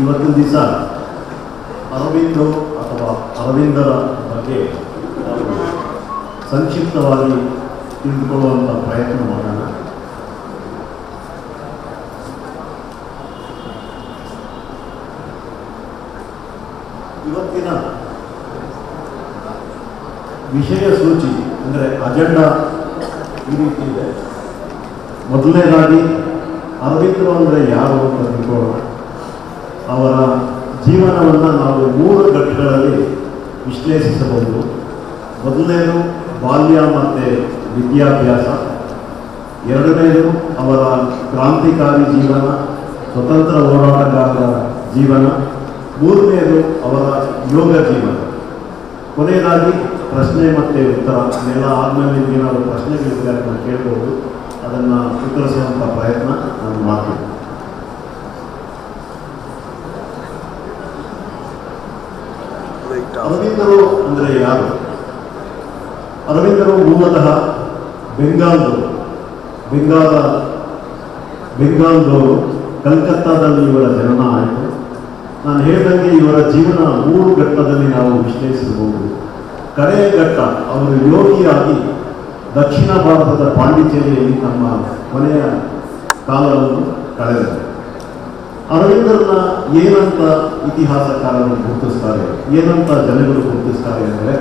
ಇವತ್ತಿನ ದಿವಸ ಅರವಿಂದೋ ಅಥವಾ ಅರವಿಂದರ ಬಗ್ಗೆ ನಾವು ಸಂಕ್ಷಿಪ್ತವಾಗಿ ತಿಳಿದುಕೊಳ್ಳುವಂಥ ಪ್ರಯತ್ನ ಮಾಡೋಣ. ಇವತ್ತಿನ ವಿಷಯ ಸೂಚಿ ಅಂದರೆ ಅಜೆಂಡಾ ಈ ರೀತಿ ಇದೆ. ಮೊದಲನೇದಾಗಿ ಅರವಿಂದರು ಅಂದರೆ ಯಾರು ಅಂತ ತಿಳ್ಕೊಳ್ಳೋಣ. ಅವರ ಜೀವನವನ್ನು ನಾವು 3 ಘಟ್ಟಗಳಲ್ಲಿ ವಿಶ್ಲೇಷಿಸಬಹುದು. ಮೊದಲನೇದು ಬಾಲ್ಯ ಮತ್ತು ವಿದ್ಯಾಭ್ಯಾಸ, ಎರಡನೇದು ಅವರ ಕ್ರಾಂತಿಕಾರಿ ಜೀವನ, ಸ್ವತಂತ್ರ ಹೋರಾಟಗಾರರ ಜೀವನ, ಮೂರನೇದು ಅವರ ಯೋಗ ಜೀವನ, ಕೊನೆಯದಾಗಿ ಪ್ರಶ್ನೆ ಮತ್ತು ಉತ್ತರ. ಎಲ್ಲ ಆದಮೇಲೆ ನಿಮಗೆ ನಾವು ಪ್ರಶ್ನೆಗಳಿದೆ ಅದನ್ನು ಕೇಳ್ಬೋದು, ಅದನ್ನು ಉತ್ತರಿಸುವಂಥ ಪ್ರಯತ್ನ ನಾನು ಮಾಡ್ತೀನಿ. ಅರವಿಂದರು ಅಂದರೆ ಯಾರು? ಅರವಿಂದರು ಮೂಲತಃ ಬೆಂಗಾಲ್ದವರು. ಕಲ್ಕತ್ತಾದಲ್ಲಿ ಇವರ ಜನನ ಆಯಿತು. ನಾನು ಹೇಳಿದಂಗೆ ಇವರ ಜೀವನ 3 ಘಟ್ಟದಲ್ಲಿ ನಾವು ವಿಶ್ಲೇಷಿಸಬಹುದು. ಕಡೆಯ ಘಟ್ಟ ಅವರು ಯೋಗಿಯಾಗಿ ದಕ್ಷಿಣ ಭಾರತದ ಪಾಂಡಿಚೇರಿಯಲ್ಲಿ ತಮ್ಮ ಕೊನೆಯ ಕಾಲವನ್ನು ಕಳೆದರು. ಅರವಿಂದರನ್ನ ಏನಂತ ಇತಿಹಾಸಕಾರರು ಗುರುತಿಸ್ತಾರೆ, ಏನಂತ ಜನಗಳು ಗುರುತಿಸ್ತಾರೆ ಅಂದರೆ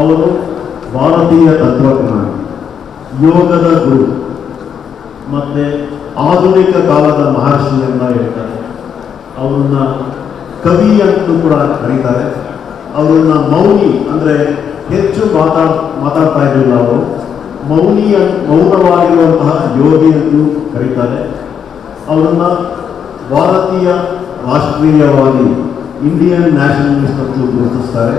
ಅವರು ಭಾರತೀಯ ತತ್ವಜ್ಞಾನಿ, ಯೋಗದ ಗುರು ಮತ್ತು ಆಧುನಿಕ ಕಾಲದ ಮಹರ್ಷಿ ಅಂತ ಹೇಳ್ತಾರೆ. ಅವರನ್ನ ಕವಿ ಅಂತೂ ಕೂಡ ಕರೀತಾರೆ. ಅವರನ್ನ ಮೌನಿ ಅಂದರೆ ಹೆಚ್ಚು ಮಾತಾಡ್ತಾ ಇರಲಿಲ್ಲ, ಅವರು ಮೌನವಾಗಿರುವಂತಹ ಯೋಗಿ ಅಂತೂ ಕರೀತಾರೆ. ಅವರನ್ನ ಭಾರತೀಯ ರಾಷ್ಟ್ರೀಯವಾಗಿ ಇಂಡಿಯನ್ ನ್ಯಾಷನಲಿಸ್ಟ್ ಅಂತೂ ಗುರುತಿಸ್ತಾರೆ.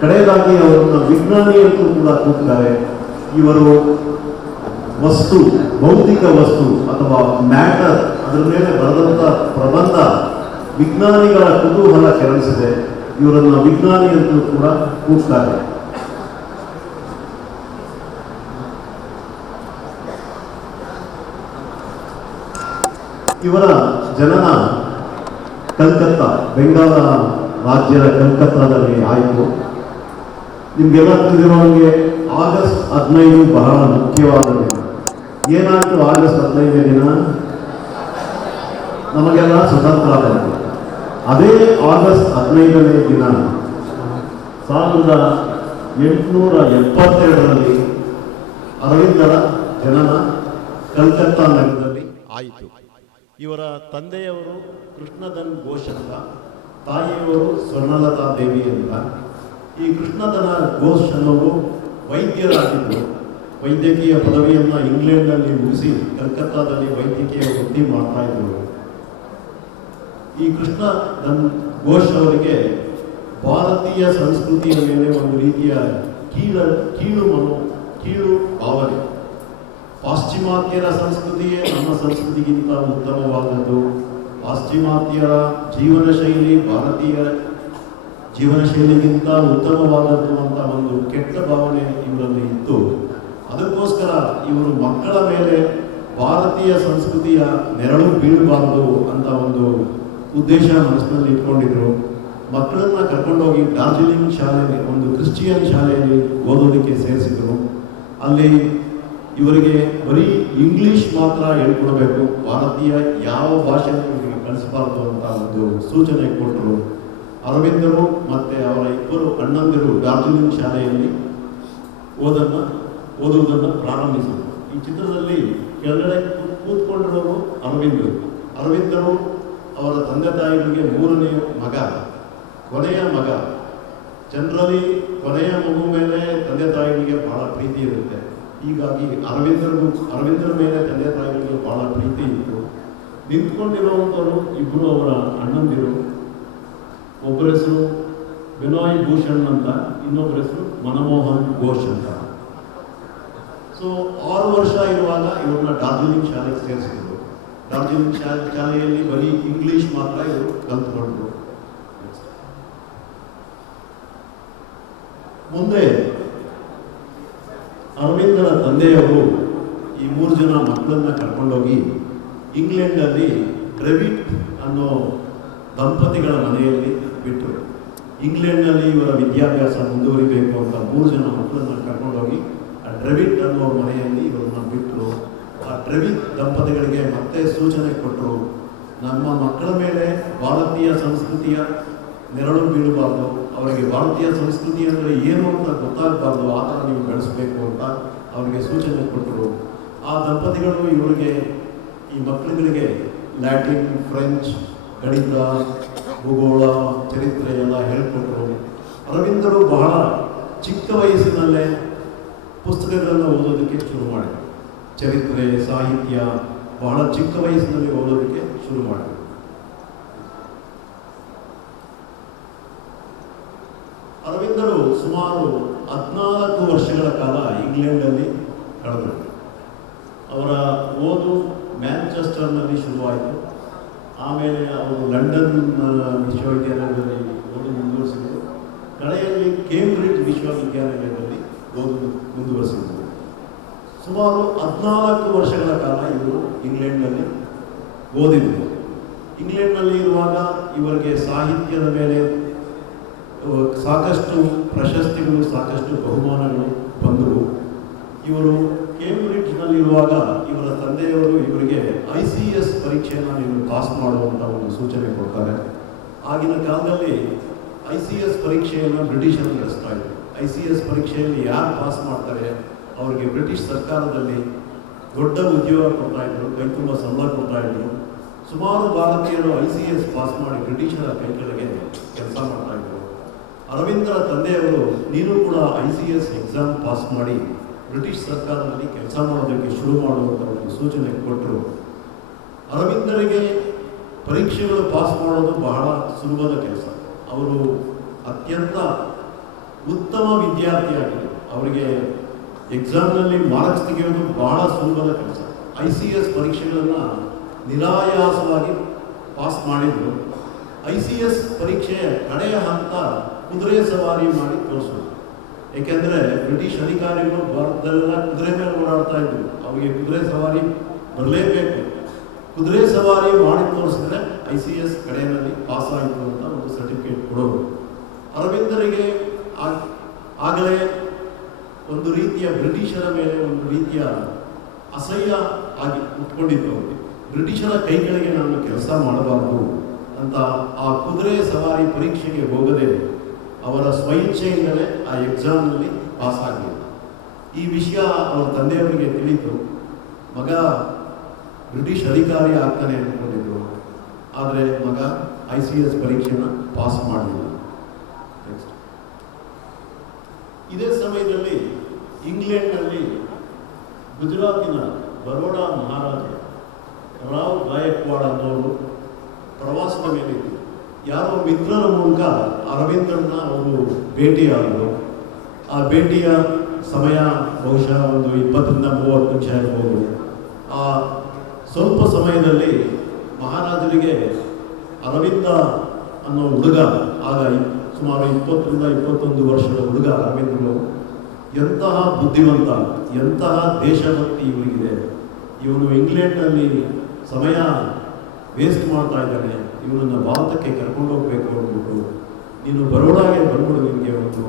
ಕಡೆಯದಾಗಿ ಅವರನ್ನ ವಿಜ್ಞಾನಿ ಅಂತೂ ಕೂಡ ಕೂಗ್ತಾರೆ. ಇವರು ಭೌತಿಕ ವಸ್ತು ಅಥವಾ ಮ್ಯಾಟರ್ ಅದರ ಮೇಲೆ ಬರೆದಂಥ ಪ್ರಬಂಧ ವಿಜ್ಞಾನಿಗಳ ಕುತೂಹಲ ಕೆರಳಿಸಿದೆ. ಇವರನ್ನ ವಿಜ್ಞಾನಿ ಅಂತೂ ಕೂಡ ಕೂಗ್ತಾರೆ. ಇವರ ಜನನ ಕಲ್ಕತ್ತಾ, ಬೆಂಗಾಲ ರಾಜ್ಯದ ಕಲ್ಕತ್ತಾದಲ್ಲಿ ಆಯಿತು. ನಿಮಗೆಲ್ಲ ತಿಳಿದಿರೋ ಹಾಗೆ ಆಗಸ್ಟ್ 15 ಬಹಳ ಮುಖ್ಯವಾದ ದಿನ. ಏನಾಯಿತು ಆಗಸ್ಟ್ 15ನೇ ದಿನ? ನಮಗೆಲ್ಲ ಸ್ವತಂತ್ರ ಬಂತು. ಅದೇ ಆಗಸ್ಟ್ 15ನೇ ದಿನ 1872ರಲ್ಲಿ ಅರವಿಂದರ ಜನನ ಕಲ್ಕತ್ತಾ ನಗರದಲ್ಲಿ ಆಯಿತು. ಇವರ ತಂದೆಯವರು ಕೃಷ್ಣಧನ್ ಘೋಷ್ ಅಂತ, ತಾಯಿಯವರು ಸ್ವರ್ಣಲತಾ ದೇವಿ ಅಂತ. ಈ ಕೃಷ್ಣಧನ ಘೋಷ್ ಅನ್ನೋರು ವೈದ್ಯರಾಗಿದ್ದರು. ವೈದ್ಯಕೀಯ ಪದವಿಯನ್ನು ಇಂಗ್ಲೆಂಡ್ನಲ್ಲಿ ಮುಗಿಸಿ ಕಲ್ಕತ್ತಾದಲ್ಲಿ ವೈದ್ಯಕೀಯ ವೃತ್ತಿ ಮಾಡ್ತಾ ಇದ್ದರು. ಈ ಕೃಷ್ಣಧನ್ ಘೋಷ್ ಅವರಿಗೆ ಭಾರತೀಯ ಸಂಸ್ಕೃತಿಯ ಮೇಲೆ ಒಂದು ರೀತಿಯ ಕೀಳು ಭಾವನೆ. ಪಾಶ್ಚಿಮಾತ್ಯರ ಸಂಸ್ಕೃತಿಯೇ ನಮ್ಮ ಸಂಸ್ಕೃತಿಗಿಂತ ಉತ್ತಮವಾದದ್ದು, ಪಾಶ್ಚಿಮಾತ್ಯರ ಜೀವನ ಶೈಲಿ ಭಾರತೀಯ ಜೀವನ ಶೈಲಿಗಿಂತ ಉತ್ತಮವಾದದ್ದು ಅಂತ ಒಂದು ಕೆಟ್ಟ ಭಾವನೆ ಇವರಲ್ಲಿ ಇತ್ತು. ಅದಕ್ಕೋಸ್ಕರ ಇವರು ಮಕ್ಕಳ ಮೇಲೆ ಭಾರತೀಯ ಸಂಸ್ಕೃತಿಯ ನೆರಳು ಬೀಳಬಾರದು ಅಂತ ಒಂದು ಉದ್ದೇಶ ಮನಸ್ಸಿನಲ್ಲಿ ಇಟ್ಕೊಂಡಿದ್ರು. ಮಕ್ಕಳನ್ನ ಕರ್ಕೊಂಡೋಗಿ ಡಾರ್ಜಿಲಿಂಗ್ ಶಾಲೆಯಲ್ಲಿ, ಒಂದು ಕ್ರಿಶ್ಚಿಯನ್ ಶಾಲೆಯಲ್ಲಿ ಓದೋದಕ್ಕೆ ಸೇರಿಸಿದ್ರು. ಅಲ್ಲಿ ಇವರಿಗೆ ಬರೀ ಇಂಗ್ಲಿಷ್ ಮಾತ್ರ ಹೇಳ್ಕೊಡ್ಬೇಕು, ಭಾರತೀಯ ಯಾವ ಭಾಷೆಯನ್ನು ಇವರಿಗೆ ಕಲಿಸಬಾರದು ಅಂತ ಒಂದು ಸೂಚನೆ ಕೊಟ್ಟರು. ಅರವಿಂದರು ಮತ್ತು ಅವರ 2 ಅಣ್ಣಂದಿರು ಡಾರ್ಜಿಲಿಂಗ್ ಶಾಲೆಯಲ್ಲಿ ಓದುವುದನ್ನು ಪ್ರಾರಂಭಿಸಿದರು. ಈ ಚಿತ್ರದಲ್ಲಿ ಕೆಳಗಡೆ ಕೂತ್ಕೊಂಡಿರೋರು ಅರವಿಂದರು ಅವರ ತಂದೆ ತಾಯಿಗಳಿಗೆ 3ನೇ ಮಗ, ಕೊನೆಯ ಮಗ. ಜನರಲಿ ಕೊನೆಯ ಮಗು ಮೇಲೆ ತಂದೆ ತಾಯಿಗಳಿಗೆ ಬಹಳ ಪ್ರೀತಿ ಇರುತ್ತೆ. ಹೀಗಾಗಿ ಅರವಿಂದರ ಮೇಲೆ ತಂದೆ ತಾಯಿಗಳಿಗೆ ಬಹಳ ಪ್ರೀತಿ ಇತ್ತು. ನಿಂತ್ಕೊಂಡಿರುವಂಥವರು 2 ಅವರ ಅಣ್ಣಂದಿರು. ಒಬ್ಬರ ಹೆಸರು ಬಿನಾಯ್ ಭೂಷಣ್ ಅಂತ, ಇನ್ನೊಬ್ಬರ ಹೆಸರು ಮನಮೋಹನ್ ಘೋಷ್ ಅಂತ. ಸೊ 6 ವರ್ಷ ಇರುವಾಗ ಇವ್ರನ್ನ ಡಾರ್ಜಿಲಿಂಗ್ ಶಾಲೆಗೆ ಸೇರಿಸಿದ್ರು. ಡಾರ್ಜಿಲಿಂಗ್ ಶಾಲೆಯಲ್ಲಿ ಬರೀ ಇಂಗ್ಲಿಷ್ ಮಾತ್ರ ಇವರು ಕಲ್ತ್ಕೊಂಡ್ರು. ಮುಂದೆ ಅರವಿಂದರ ತಂದೆಯವರು ಈ 3 ಜನ ಮಕ್ಕಳನ್ನ ಕರ್ಕೊಂಡೋಗಿ ಇಂಗ್ಲೆಂಡಲ್ಲಿ ಡ್ರೆವಿಟ್ ಅನ್ನೋ ದಂಪತಿಗಳ ಮನೆಯಲ್ಲಿ ಬಿಟ್ಟರು. ಇಂಗ್ಲೆಂಡ್ನಲ್ಲಿ ಇವರ ವಿದ್ಯಾಭ್ಯಾಸ ಮುಂದುವರಿಬೇಕು ಅಂತ 3 ಜನ ಮಕ್ಕಳನ್ನು ಕರ್ಕೊಂಡೋಗಿ ಆ ಡ್ರೆವಿಟ್ ಅನ್ನೋ ಮನೆಯಲ್ಲಿ ಇವರನ್ನು ಬಿಟ್ಟರು. ಆ ಡ್ರೆವಿಟ್ ದಂಪತಿಗಳಿಗೆ ಮತ್ತೆ ಸೂಚನೆ ಕೊಟ್ಟರು, ನಮ್ಮ ಮಕ್ಕಳ ಮೇಲೆ ಭಾರತೀಯ ಸಂಸ್ಕೃತಿಯ ನೆರಳು ಬೀಳಬಾರ್ದು, ಅವರಿಗೆ ಭಾರತೀಯ ಸಂಸ್ಕೃತಿ ಅಂದರೆ ಏನು ಅಂತ ಗೊತ್ತಾಗಬಾರ್ದು, ಆ ಥರ ನೀವು ಬೆಳೆಸಬೇಕು ಅಂತ ಅವರಿಗೆ ಸೂಚನೆ ಕೊಟ್ಟರು. ಆ ದಂಪತಿಗಳು ಇವರಿಗೆ, ಈ ಮಕ್ಕಳುಗಳಿಗೆ ಲ್ಯಾಟಿನ್, ಫ್ರೆಂಚ್, ಗಣಿತ, ಭೂಗೋಳ, ಚರಿತ್ರೆ ಎಲ್ಲ ಹೇಳಿಕೊಟ್ರು. ಅರವಿಂದರು ಬಹಳ ಚಿಕ್ಕ ವಯಸ್ಸಿನಲ್ಲೇ ಪುಸ್ತಕಗಳನ್ನು ಓದೋದಕ್ಕೆ ಶುರು ಮಾಡಿದರು. ಚರಿತ್ರೆ, ಸಾಹಿತ್ಯ ಬಹಳ ಚಿಕ್ಕ ವಯಸ್ಸಿನಲ್ಲಿ ಓದೋದಕ್ಕೆ ಶುರು ಮಾಡಿದರು. ಅರವಿಂದರು ಸುಮಾರು 14 ವರ್ಷಗಳ ಕಾಲ ಇಂಗ್ಲೆಂಡಲ್ಲಿ ಕಳೆದರು. ಅವರ ಓದು ಮ್ಯಾಂಚೆಸ್ಟರ್ನಲ್ಲಿ ಶುರುವಾಯಿತು. ಆಮೇಲೆ ಅವರು ಲಂಡನ್ ವಿಶ್ವವಿದ್ಯಾಲಯದಲ್ಲಿ ಓದು ಮುಂದುವರಿಸಿದರು. ಕಡೆಯಲ್ಲಿ ಕೇಂಬ್ರಿಡ್ಜ್ ವಿಶ್ವವಿದ್ಯಾಲಯದಲ್ಲಿ ಓದು ಮುಂದುವರಿಸಿದರು. ಸುಮಾರು 14 ವರ್ಷಗಳ ಕಾಲ ಇವರು ಇಂಗ್ಲೆಂಡ್ನಲ್ಲಿ ಓದಿದರು. ಇಂಗ್ಲೆಂಡ್ನಲ್ಲಿ ಇರುವಾಗ ಇವರಿಗೆ ಸಾಹಿತ್ಯದ ಮೇಲೆ ಸಾಕಷ್ಟು ಪ್ರಶಸ್ತಿಗಳು, ಸಾಕಷ್ಟು ಬಹುಮಾನಗಳು ಬಂದವು. ಇವರು ಕೇಂಬ್ರಿಡ್ಜ್ನಲ್ಲಿರುವಾಗ ಇವರ ತಂದೆಯವರು ಇವರಿಗೆ ICS ಪರೀಕ್ಷೆಯನ್ನು ನೀವು ಪಾಸ್ ಮಾಡುವಂಥ ಒಂದು ಸೂಚನೆ ಕೊಡ್ತಾರೆ. ಆಗಿನ ಕಾಲದಲ್ಲಿ ICS ಪರೀಕ್ಷೆಯನ್ನು ಬ್ರಿಟಿಷರು ನಡೆಸ್ತಾ ಇದ್ರು. ICS ಪರೀಕ್ಷೆಯಲ್ಲಿ ಯಾರು ಪಾಸ್ ಮಾಡ್ತಾರೆ ಅವರಿಗೆ ಬ್ರಿಟಿಷ್ ಸರ್ಕಾರದಲ್ಲಿ ದೊಡ್ಡ ಉದ್ಯೋಗ ಕೊಡ್ತಾಯಿದ್ರು, ಕೈ ತುಂಬ ಸಂಬಳ ಕೊಡ್ತಾಯಿದ್ರು. ಸುಮಾರು ಭಾರತೀಯರು ICS ಪಾಸ್ ಮಾಡಿ ಬ್ರಿಟಿಷರ ಕೈ ಕೆಳಗೆ ಕೆಲಸ ಮಾಡ್ತಾಯಿದ್ರು. ಅರವಿಂದರ ತಂದೆಯವರು ನೀನು ಕೂಡ ICS ಎಕ್ಸಾಮ್ ಪಾಸ್ ಮಾಡಿ ಬ್ರಿಟಿಷ್ ಸರ್ಕಾರದಲ್ಲಿ ಕೆಲಸ ಮಾಡೋದಕ್ಕೆ ಶುರು ಮಾಡುವಂಥ ಒಂದು ಸೂಚನೆ ಕೊಟ್ಟರು. ಅರವಿಂದರಿಗೆ ಪರೀಕ್ಷೆಗಳು ಪಾಸ್ ಮಾಡೋದು ಬಹಳ ಸುಲಭದ ಕೆಲಸ. ಅವರು ಅತ್ಯಂತ ಉತ್ತಮ ವಿದ್ಯಾರ್ಥಿಯಾಗಿದ್ದರು. ಅವರಿಗೆ ಎಕ್ಸಾಮ್ನಲ್ಲಿ ಮಾರ್ಕ್ಸ್ ತೆಗೆಯೋದು ಬಹಳ ಸುಲಭದ ಕೆಲಸ. ICS ಪರೀಕ್ಷೆಗಳನ್ನು ನಿರಾಯಾಸವಾಗಿ ಪಾಸ್ ಮಾಡಿದರು. ICS ಪರೀಕ್ಷೆಯ ಕಡೆಯ ಹಂತ ಕುದುರೆ ಸವಾರಿ ಮಾಡಿ ತೋರಿಸೋದು. ಏಕೆಂದರೆ ಬ್ರಿಟಿಷ್ ಅಧಿಕಾರಿಗಳು ಭಾರತದಲ್ಲೆಲ್ಲ ಕುದುರೆ ಮೇಲೆ ಓಡಾಡ್ತಾ ಇದ್ರು. ಅವರಿಗೆ ಕುದುರೆ ಸವಾರಿ ಬರಲೇಬೇಕು. ಕುದುರೆ ಸವಾರಿ ಮಾಡಿ ತೋರಿಸಿದ್ರೆ ICS ಕಡೆಯಲ್ಲಿ ಪಾಸ್ ಆಯಿತು ಅಂತ ಒಂದು ಸರ್ಟಿಫಿಕೇಟ್ ಕೊಡೋರು. ಅರವಿಂದರಿಗೆ ಆಗಲೇ ಒಂದು ರೀತಿಯ ಬ್ರಿಟಿಷರ ಮೇಲೆ ಒಂದು ರೀತಿಯ ಅಸಹ್ಯ ಆಗಿ ಉಟ್ಕೊಂಡಿತ್ತು. ಅವರಿಗೆ ಬ್ರಿಟಿಷರ ಕೈಗಳಿಗೆ ನಾನು ಕೆಲಸ ಮಾಡಬಾರ್ದು ಅಂತ ಆ ಕುದುರೆ ಸವಾರಿ ಪರೀಕ್ಷೆಗೆ ಹೋಗದೆ ಅವರ ಸ್ವಇಚ್ಛೆಯಿಂದಲೇ ಆ ಎಕ್ಸಾಮ್ನಲ್ಲಿ ಪಾಸ್ ಆಗಲಿಲ್ಲ. ಈ ವಿಷಯ ಅವರ ತಂದೆಯವರಿಗೆ ತಿಳಿತು. ಮಗ ಬ್ರಿಟಿಷ್ ಅಧಿಕಾರಿ ಆಗ್ತಾನೆ ಅಂದ್ಕೊಂಡಿದ್ರು. ಆದರೆ ಮಗ ICS ಪರೀಕ್ಷೆನ ಪಾಸ್ ಮಾಡಲಿಲ್ಲ. ಇದೇ ಸಮಯದಲ್ಲಿ ಇಂಗ್ಲೆಂಡ್ನಲ್ಲಿ ಗುಜರಾತಿನ ಬರೋಡಾ ಮಹಾರಾಜ ರಾವ್ ಗಾಯಕ್ವಾಡ್ ಅನ್ನೋರು ಪ್ರವಾಸದ ಮೇಲಿದ್ದರು. ಯಾರೋ ಮಿತ್ರರ ಮೂಲಕ ಅರವಿಂದರನ್ನ ಅವರು ಭೇಟಿಯಾದರು. ಆ ಭೇಟಿಯ ಸಮಯ ಬಹುಶಃ ಒಂದು 20ರಿಂದ 30 ನಿಮಿಷ ಇರ್ಬೋದು. ಆ ಸ್ವಲ್ಪ ಸಮಯದಲ್ಲಿ ಮಹಾರಾಜರಿಗೆ ಅರವಿಂದ ಅನ್ನೋ ಹುಡುಗ, ಆಗ ಸುಮಾರು 20ರಿಂದ 21 ವರ್ಷದ ಹುಡುಗ ಅರವಿಂದರು, ಎಂತಹ ಬುದ್ಧಿವಂತ, ಎಂತಹ ದೇಶಭಕ್ತಿ ಇವರಿಗಿದೆ, ಇವನು ಇಂಗ್ಲೆಂಡ್ನಲ್ಲಿ ಸಮಯ ವೇಸ್ಟ್ ಮಾಡ್ತಾ ಇದ್ದಾನೆ, ಇವನನ್ನು ಭಾರತಕ್ಕೆ ಕರ್ಕೊಂಡು ಹೋಗಬೇಕು ಅಂದ್ಬಿಟ್ಟು, ನೀನು ಬರೋಡಾಗೆ ಬಂದ್ಬಿಡು, ನಿಮಗೆ ಒಂದು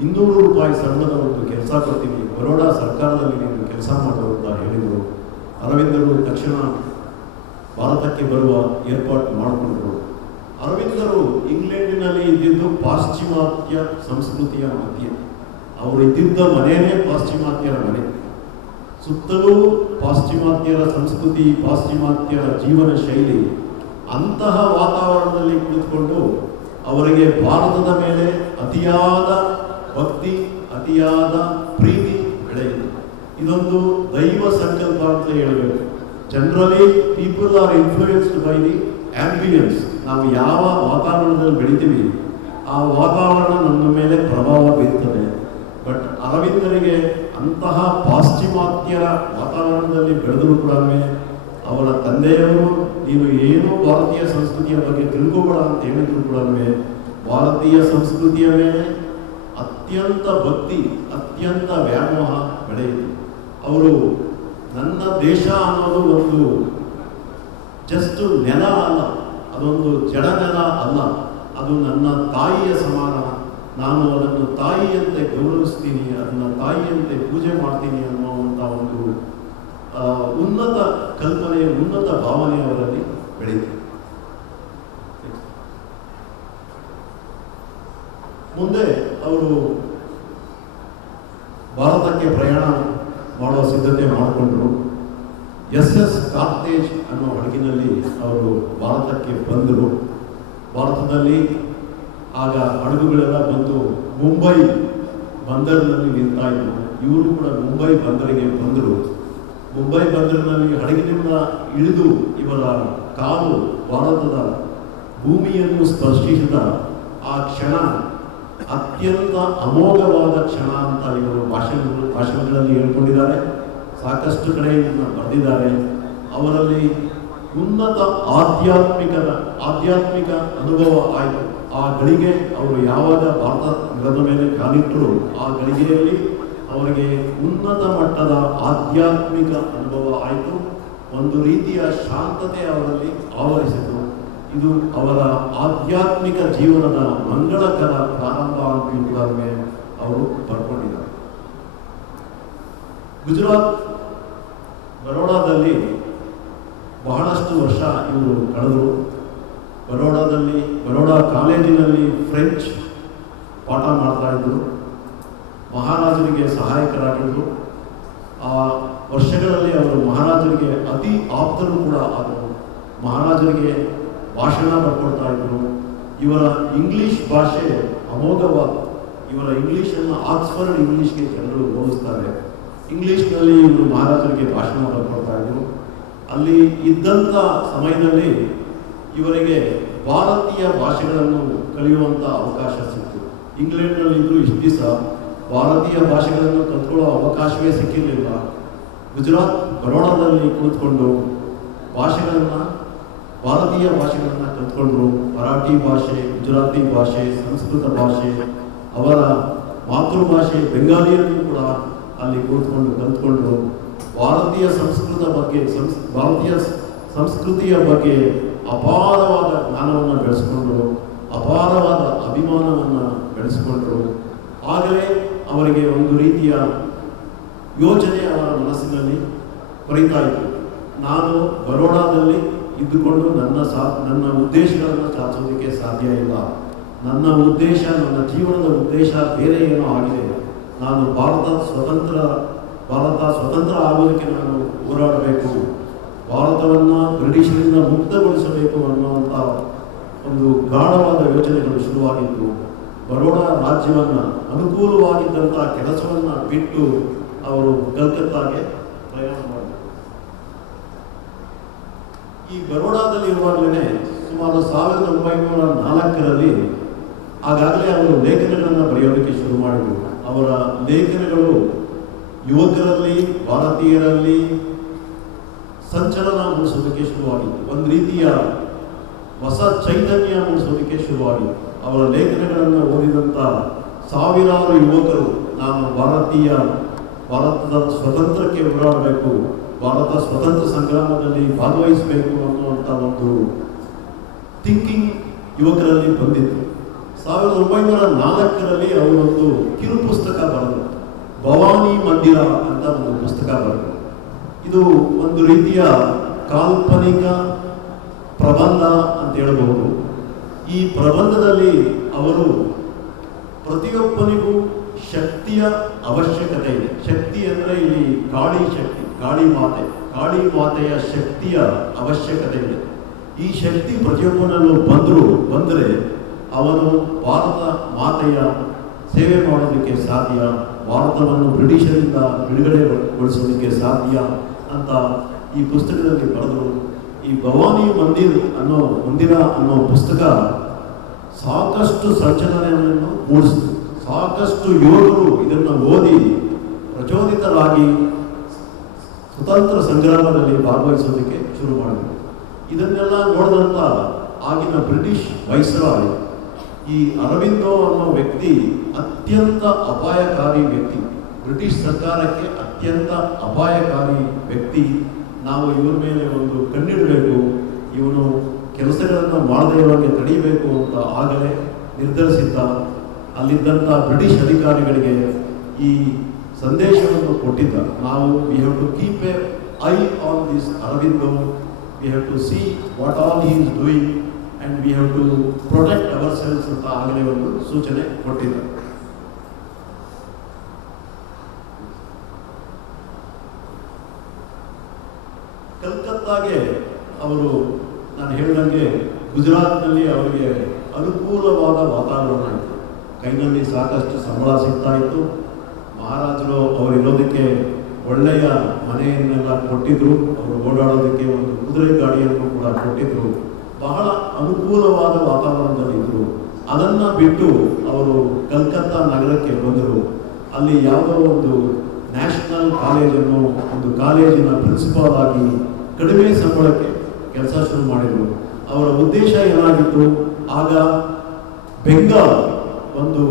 200 ರೂಪಾಯಿ ಸಂಬಳದ ಒಂದು ಕೆಲಸ ಕೊಡ್ತೀನಿ, ಬರೋಡಾ ಸರ್ಕಾರದಲ್ಲಿ ನೀನು ಕೆಲಸ ಮಾಡು ಅಂತ ಹೇಳಿದರು. ಅರವಿಂದರು ತಕ್ಷಣ ಭಾರತಕ್ಕೆ ಬರುವ ಏರ್ಪಾಟ್ ಮಾಡಿಕೊಂಡರು. ಅರವಿಂದರು ಇಂಗ್ಲೆಂಡಿನಲ್ಲಿ ಇದ್ದಿದ್ದು ಪಾಶ್ಚಿಮಾತ್ಯ ಸಂಸ್ಕೃತಿಯ ಮಧ್ಯೆ. ಅವರು ಇದ್ದಿದ್ದ ಮನೆಯೇ ಪಾಶ್ಚಿಮಾತ್ಯರ ಮನೆ. ಸುತ್ತಲೂ ಪಾಶ್ಚಿಮಾತ್ಯರ ಸಂಸ್ಕೃತಿ, ಪಾಶ್ಚಿಮಾತ್ಯರ ಜೀವನ ಶೈಲಿ. ಅಂತಹ ವಾತಾವರಣದಲ್ಲಿ ಕುಳಿತುಕೊಂಡು ಅವರಿಗೆ ಭಾರತದ ಮೇಲೆ ಅತಿಯಾದ ಭಕ್ತಿ, ಅತಿಯಾದ ಪ್ರೀತಿ ಬೆಳೆಯಿತು. ಇದೊಂದು ದೈವ ಸಂಕಲ್ಪ ಅಂತ ಹೇಳಬೇಕು. Generally people are influenced by the ambience. ನಾವು ಯಾವ ವಾತಾವರಣದಲ್ಲಿ ಬೆಳಿತೀವಿ ಆ ವಾತಾವರಣ ನಮ್ಮ ಮೇಲೆ ಪ್ರಭಾವ ಬೀರ್ತದೆ. ಬಟ್ ಅರವಿಂದರಿಗೆ ಅಂತಹ ಪಾಶ್ಚಿಮಾತ್ಯರ ವಾತಾವರಣದಲ್ಲಿ ಬೆಳೆದರೂ ಕೂಡ ಅವರ ತಂದೆಯವರು ನೀನು ಏನೂ ಭಾರತೀಯ ಸಂಸ್ಕೃತಿಯ ಬಗ್ಗೆ ತಿಳ್ಕೋಬೇಡ ಅಂತ ಹೇಳಿದ್ರು ಕೂಡ ಭಾರತೀಯ ಸಂಸ್ಕೃತಿಯ ಮೇಲೆ ಅತ್ಯಂತ ಭಕ್ತಿ, ಅತ್ಯಂತ ವ್ಯಾಮೋಹ ಬೆಳೆಯಿತು. ಅವರು ನನ್ನ ದೇಶ ಅನ್ನೋದು ಒಂದು ಜಸ್ಟ್ ನೆಲ ಅಲ್ಲ, ಅದೊಂದು ಜಡನೆಲ ಅಲ್ಲ, ಅದು ನನ್ನ ತಾಯಿಯ ಸಮಾನ, ನಾನು ಅದನ್ನು ತಾಯಿಯಂತೆ ಗೌರವಿಸ್ತೀನಿ, ಅದನ್ನು ತಾಯಿಯಂತೆ ಪೂಜೆ ಮಾಡ್ತೀನಿ ಅನ್ನುವಂಥ ಒಂದು ಉನ್ನತ ಕಲ್ಪನೆ, ಉನ್ನತ ಭಾವನೆ ಅವರಲ್ಲಿ ಬೆಳೀತು. ಮುಂದೆ ಅವರು ಭಾರತಕ್ಕೆ ಪ್ರಯಾಣ ಮಾಡುವ ಸಿದ್ಧತೆ ಮಾಡಿಕೊಂಡ್ರು. SS ಕಾರ್ತೇಜ್ ಅನ್ನೋ ಹಡಗಿನಲ್ಲಿ ಅವರು ಭಾರತಕ್ಕೆ ಬಂದರು. ಭಾರತದಲ್ಲಿ ಆಗ ಹಡಗುಗಳೆಲ್ಲ ಬಂದು ಮುಂಬೈ ಬಂದರಿನಲ್ಲಿ ನಿಲ್ತಾ ಇದ್ರು. ಇವರು ಕೂಡ ಮುಂಬೈ ಬಂದರಿಗೆ ಬಂದರು. ಮುಂಬೈ ಬಂದರಿನಲ್ಲಿ ಹಡಗಿನಿಂದ ಇಳಿದು ಇವರ ಕಾಲು ಭಾರತದ ಭೂಮಿಯನ್ನು ಸ್ಪರ್ಶಿಸಿದ ಆ ಕ್ಷಣ ಅತ್ಯಂತ ಅಮೋಘವಾದ ಕ್ಷಣ ಅಂತ ಇವರು ಭಾಷಣಗಳಲ್ಲಿ ಹೇಳ್ಕೊಂಡಿದ್ದಾರೆ. ಸಾಕಷ್ಟು ಕಡೆ ಇದನ್ನು ಬರೆದಿದ್ದಾರೆ. ಅವರಲ್ಲಿ ಉನ್ನತ ಆಧ್ಯಾತ್ಮಿಕ ಅನುಭವ ಆಯಿತು. ಆ ಗಳಿಗೆ ಅವರು ಯಾವಾಗ ಭಾರತ ನೆಲದ ಮೇಲೆ ಕಾಲಿಟ್ಟರು, ಆ ಗಳಿಗೆಯಲ್ಲಿ ಅವರಿಗೆ ಉನ್ನತ ಮಟ್ಟದ ಆಧ್ಯಾತ್ಮಿಕ ಅನುಭವ ಆಯಿತು. ಒಂದು ರೀತಿಯ ಶಾಂತತೆ ಅವರಲ್ಲಿ ಆವರಿಸಿತು. ಇದು ಅವರ ಆಧ್ಯಾತ್ಮಿಕ ಜೀವನದ ಮಂಗಳಕರ ಪ್ರಾರಂಭ ಅಂತ ಕೂಡ ಅವರು ಬರ್ಕೊಂಡಿದ್ದಾರೆ. ಗುಜರಾತ್ ಬರೋಡಾದಲ್ಲಿ ಬಹಳಷ್ಟು ವರ್ಷ ಇವರು ಕಳೆದರು. ಬರೋಡಾ ಕಾಲೇಜಿನಲ್ಲಿ ಫ್ರೆಂಚ್ ಪಾಠ ಮಾಡ್ತಾ ಇದ್ದರು. ಮಹಾರಾಜರಿಗೆ ಸಹಾಯಕರಾಗಿದ್ದರು. ಆ ವರ್ಷಗಳಲ್ಲಿ ಅವರು ಮಹಾರಾಜರಿಗೆ ಅತಿ ಆಪ್ತರು ಕೂಡ ಆದರು. ಮಹಾರಾಜರಿಗೆ ಭಾಷಣ ಬರ್ಕೊಡ್ತಾ ಇದ್ದರು. ಇವರ ಇಂಗ್ಲಿಷ್ ಭಾಷೆ ಅಮೋಘವಾದ, ಇವರ ಇಂಗ್ಲೀಷನ್ನು ಆಕ್ಸ್ಫರ್ಡ್ ಇಂಗ್ಲೀಷ್ಗೆ ಜನರು ಹೋಲಿಸ್ತಾರೆ. ಇಂಗ್ಲೀಷ್ನಲ್ಲಿ ಇವರು ಮಹಾರಾಜರಿಗೆ ಭಾಷಣ ಬರ್ಕೊಡ್ತಾ ಇದ್ದರು. ಅಲ್ಲಿ ಇದ್ದಂಥ ಸಮಯದಲ್ಲಿ ಇವರಿಗೆ ಭಾರತೀಯ ಭಾಷೆಗಳನ್ನು ಕಲಿಯುವಂಥ ಅವಕಾಶ ಸಿಕ್ತು. ಇಂಗ್ಲೆಂಡ್ನಲ್ಲಿದ್ದರೂ ಇಷ್ಟು ದಿವಸ ಭಾರತೀಯ ಭಾಷೆಗಳನ್ನು ಕಲ್ತ್ಕೊಳ್ಳೋ ಅವಕಾಶವೇ ಸಿಕ್ಕಿರಲಿಲ್ಲ. ಗುಜರಾತ್ ಬರೋಡಾದಲ್ಲಿ ಕೂತ್ಕೊಂಡು ಭಾರತೀಯ ಭಾಷೆಗಳನ್ನು ಕಲ್ತ್ಕೊಂಡ್ರು. ಮರಾಠಿ ಭಾಷೆ, ಗುಜರಾತಿ ಭಾಷೆ, ಸಂಸ್ಕೃತ ಭಾಷೆ, ಅವರ ಮಾತೃಭಾಷೆ ಬೆಂಗಾಲಿಯನ್ನು ಕೂಡ ಅಲ್ಲಿ ಕೂತ್ಕೊಂಡು ಕಲ್ತ್ಕೊಂಡ್ರು. ಭಾರತೀಯ ಸಂಸ್ಕೃತಿಯ ಬಗ್ಗೆ ಅಪಾರವಾದ ಜ್ಞಾನವನ್ನು ಬೆಳೆಸ್ಕೊಂಡ್ರು, ಅಪಾರವಾದ ಅಭಿಮಾನವನ್ನು ಬೆಳೆಸಿಕೊಂಡ್ರು. ಆಗಲೇ ಅವರಿಗೆ ಒಂದು ರೀತಿಯ ಯೋಚನೆ ಅವರ ಮನಸ್ಸಿನಲ್ಲಿ ಕೊರೀತಾ ಇತ್ತು. ನಾನು ಬರೋಡಾದಲ್ಲಿ ಇದ್ದುಕೊಂಡು ನನ್ನ ಉದ್ದೇಶಗಳನ್ನು ಸಾಧಿಸೋದಕ್ಕೆ ಸಾಧ್ಯ ಇಲ್ಲ. ನನ್ನ ಉದ್ದೇಶ, ನನ್ನ ಜೀವನದ ಉದ್ದೇಶ ಬೇರೆ ಏನೋ ಆಗಿದೆ. ನಾನು ಭಾರತ ಸ್ವತಂತ್ರ ಆಗೋದಕ್ಕೆ ನಾನು ಹೋರಾಡಬೇಕು, ಭಾರತವನ್ನು ಬ್ರಿಟಿಷರಿಂದ ಮುಕ್ತಗೊಳಿಸಬೇಕು ಅನ್ನುವಂಥ ಒಂದು ಗಾಢವಾದ ಯೋಚನೆಗಳು ಶುರುವಾಗಿತ್ತು. ಬರೋಡಾ ರಾಜ್ಯವನ್ನು ಅನುಕೂಲವಾಗಿದ್ದಂಥ ಕೆಲಸವನ್ನು ಬಿಟ್ಟು ಅವರು ಕಲ್ಕತ್ತಾಗೆ ಪ್ರಯಾಣ ಮಾಡಿದರು. ಈ ಬರೋಡಾದಲ್ಲಿ ಇರುವಾಗಲೇ ಸುಮಾರು 1904ರಲ್ಲಿ ಆಗಾಗಲೇ ಅವರು ಲೇಖನಗಳನ್ನು ಬರೆಯೋದಕ್ಕೆ ಶುರು ಮಾಡಿದರು. ಅವರ ಲೇಖನಗಳು ಯುವಕರಲ್ಲಿ, ಭಾರತೀಯರಲ್ಲಿ ಸಂಚಲನ ಮೂಡಿಸೋದಕ್ಕೆ ಶುರುವಾಗಿತ್ತು. ಒಂದು ರೀತಿಯ ಹೊಸ ಚೈತನ್ಯ ಮೂಡಿಸೋದಕ್ಕೆ ಶುರುವಾಗಿತ್ತು. ಅವರ ಲೇಖನಗಳನ್ನು ಓದಿದಂಥ ಸಾವಿರಾರು ಯುವಕರು ನಾನು ಭಾರತದ ಸ್ವತಂತ್ರಕ್ಕೆ ಹೋರಾಡಬೇಕು, ಭಾರತ ಸ್ವತಂತ್ರ ಸಂಗ್ರಾಮದಲ್ಲಿ ಭಾಗವಹಿಸಬೇಕು ಅನ್ನುವಂಥ ಒಂದು ಥಿಂಕಿಂಗ್ ಯುವಕರಲ್ಲಿ ಬಂದಿತ್ತು. 1904ರಲ್ಲಿ ಅವರೊಂದು ಕಿರು ಪುಸ್ತಕ ಬರೆದರು, ಭವಾನಿ ಮಂದಿರ ಅಂತ ಒಂದು ಪುಸ್ತಕ ಬರೆದರು. ಇದು ಒಂದು ರೀತಿಯ ಕಾಲ್ಪನಿಕ ಪ್ರಬಂಧ ಅಂತ ಹೇಳಬಹುದು. ಈ ಪ್ರಬಂಧದಲ್ಲಿ ಅವರು ಪ್ರತಿಯೊಬ್ಬನಿಗೂ ಶಕ್ತಿಯ ಅವಶ್ಯಕತೆ ಇದೆ. ಶಕ್ತಿ ಅಂದರೆ ಇಲ್ಲಿ ಕಾಳಿ ಮಾತೆಯ ಶಕ್ತಿಯ ಅವಶ್ಯಕತೆ ಇದೆ. ಈ ಶಕ್ತಿ ಪ್ರತಿಯೊಬ್ಬನಲ್ಲೂ ಬಂದರೆ ಅವನು ಭಾರತ ಮಾತೆಯ ಸೇವೆ ಮಾಡೋದಕ್ಕೆ ಸಾಧ್ಯ, ಭಾರತವನ್ನು ಬ್ರಿಟಿಷರಿಂದ ಬಿಡುಗಡೆಗೊಳಿಸೋದಕ್ಕೆ ಸಾಧ್ಯ ಅಂತ ಈ ಪುಸ್ತಕದಲ್ಲಿ ಬರೆದರು. ಈ ಭವಾನಿ ಮಂದಿರ ಅನ್ನೋ ಪುಸ್ತಕ ಸಾಕಷ್ಟು ಸಂಚಲನೆಯನ್ನು ಮೂಡಿಸಿತು. ಸಾಕಷ್ಟು ಯುವಕರು ಇದನ್ನು ಓದಿ ಪ್ರಚೋದಿತರಾಗಿ ಸ್ವತಂತ್ರ ಸಂಗ್ರಾಮದಲ್ಲಿ ಭಾಗವಹಿಸೋದಕ್ಕೆ ಶುರು ಮಾಡಿದರು. ಇದನ್ನೆಲ್ಲ ನೋಡಿದಂಥ ಆಗಿನ ಬ್ರಿಟಿಷ್ ವೈಸ್ರಾಯ್, ಈ ಅರವಿಂದೋ ಅನ್ನೋ ವ್ಯಕ್ತಿ ಅತ್ಯಂತ ಅಪಾಯಕಾರಿ ವ್ಯಕ್ತಿ, ಬ್ರಿಟಿಷ್ ಸರ್ಕಾರಕ್ಕೆ ಅತ್ಯಂತ ಅಪಾಯಕಾರಿ ವ್ಯಕ್ತಿ, ನಾವು ಇವರ ಮೇಲೆ ಒಂದು ಕಣ್ಣಿಡಬೇಕು, ಇವನು ಕೆಲಸಗಳನ್ನು ಮಾಡದೇ ಇರುವಂಗೆ ತಡೆಯಬೇಕು ಅಂತ ಆಗಲೇ ನಿರ್ಧರಿಸಿದ್ದ. ಅಲ್ಲಿದ್ದಂಥ ಬ್ರಿಟಿಷ್ ಅಧಿಕಾರಿಗಳಿಗೆ ಈ ಸಂದೇಶವನ್ನು ಕೊಟ್ಟಿದ್ದ. ನಾವು we have to keep a eye on this Aurobindo, we have to see what all he is doing and we have to protect ourselves ಅಂತ ಆಗಲೇ ಒಂದು ಸೂಚನೆ ಕೊಟ್ಟಿದ್ದ. ಕಲ್ಕತ್ತಾಗೆ ಅವರು, ನಾನು ಹೇಳಿದಂಗೆ ಗುಜರಾತ್ನಲ್ಲಿ ಅವರಿಗೆ ಅನುಕೂಲವಾದ ವಾತಾವರಣ ಇತ್ತು. ಕೈನಲ್ಲಿ ಸಾಕಷ್ಟು ಸಂಬಳ ಸಿಗ್ತಾ ಇತ್ತು. ಮಹಾರಾಜರು ಅವರಿರೋದಕ್ಕೆ ಒಳ್ಳೆಯ ಮನೆಯನ್ನೆಲ್ಲ ಕೊಟ್ಟಿದ್ರು. ಅವರು ಓಡಾಡೋದಕ್ಕೆ ಒಂದು ಕುದುರೆ ಗಾಡಿಯನ್ನು ಕೂಡ ಕೊಟ್ಟಿದ್ರು. ಬಹಳ ಅನುಕೂಲವಾದ ವಾತಾವರಣದಲ್ಲಿದ್ದರು. ಅದನ್ನು ಬಿಟ್ಟು ಅವರು ಕಲ್ಕತ್ತಾ ನಗರಕ್ಕೆ ಬಂದರು. ಅಲ್ಲಿ ಯಾವುದೋ ಒಂದು ನ್ಯಾಷನಲ್ ಕಾಲೇಜನ್ನು, ಒಂದು ಕಾಲೇಜಿನ ಪ್ರಿನ್ಸಿಪಾಲ್ ಆಗಿ ಕಡಿಮೆ ಸಂಬಳಕ್ಕೆ ಕೆಲಸ ಶುರು ಮಾಡಿದರು. ಅವರ ಉದ್ದೇಶ ಏನಾಗಿತ್ತು? ಆಗ ಬೆಂಗಾಲ್ ಒಂದು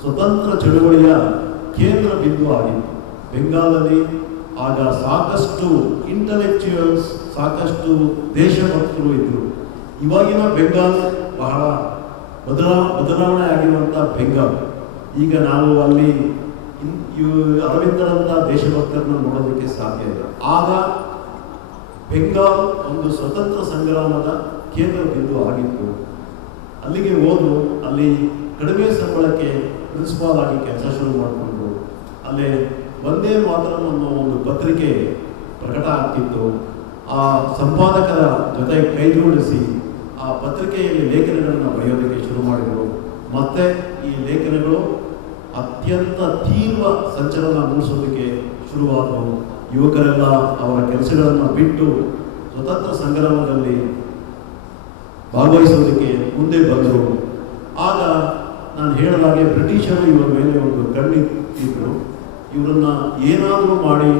ಸ್ವತಂತ್ರ ಚಳುವಳಿಯ ಕೇಂದ್ರ ಬಿಂದು ಆಗಿತ್ತು. ಬೆಂಗಾಲಲ್ಲಿ ಆಗ ಸಾಕಷ್ಟು ಇಂಟಲೆಕ್ಚುಯಲ್ಸ್, ಸಾಕಷ್ಟು ದೇಶಭಕ್ತರು ಇದ್ದರು. ಇವಾಗಿನ ಬೆಂಗಾಲ್ ಬಹಳ ಬದಲಾವಣೆ ಆಗಿರುವಂಥ ಬೆಂಗಾಲ್. ಈಗ ನಾವು ಅಲ್ಲಿ ಅರವಿಂದರಂಥ ದೇಶಭಕ್ತರನ್ನು ನೋಡೋದಕ್ಕೆ ಸಾಧ್ಯ ಇಲ್ಲ. ಆಗ ಬೆಂಗಾಲ್ ಒಂದು ಸ್ವತಂತ್ರ ಸಂಗ್ರಾಮದ ಕೇಂದ್ರ ಬಿಂದು ಆಗಿತ್ತು. ಅಲ್ಲಿಗೆ ಹೋದ್ರು. ಅಲ್ಲಿ ಕಡಿಮೆ ಸಂಬಳಕ್ಕೆ ಪ್ರಿನ್ಸಿಪಾಲ್ ಆಗಿ ಕೆಲಸ ಶುರು ಮಾಡಿಕೊಂಡು ಅಲ್ಲೇ ವಂದೇ ಮಾತರಂ ಅನ್ನೋ ಒಂದು ಪತ್ರಿಕೆ ಪ್ರಕಟ ಆಗ್ತಿತ್ತು. ಆ ಸಂಪಾದಕರ ಜೊತೆ ಕೈ ಜೋಡಿಸಿ ಆ ಪತ್ರಿಕೆಯಲ್ಲಿ ಲೇಖನಗಳನ್ನು ಬರೆಯೋದಕ್ಕೆ ಶುರು ಮಾಡಿದರು. ಮತ್ತೆ ಈ ಲೇಖನಗಳು ಅತ್ಯಂತ ತೀವ್ರ ಸಂಚಲನ ಮೂಡಿಸೋದಕ್ಕೆ ಶುರುವಾದವು. ಯುವಕರೆಲ್ಲ ಅವರ ಕೆಲಸಗಳನ್ನು ಬಿಟ್ಟು ಸ್ವತಂತ್ರ ಸಂಗ್ರಾಮದಲ್ಲಿ ಭಾಗವಹಿಸೋದಕ್ಕೆ ಮುಂದೆ ಬಂದರು. ಆಗ ನಾನು ಹೇಳಿದಾಗೆ ಬ್ರಿಟಿಷರು ಇವರ ಮೇಲೆ ಒಂದು ಕಣ್ಣಿಟ್ಟಿದ್ರು. ಇವರನ್ನ ಏನಾದರೂ ಮಾಡಿ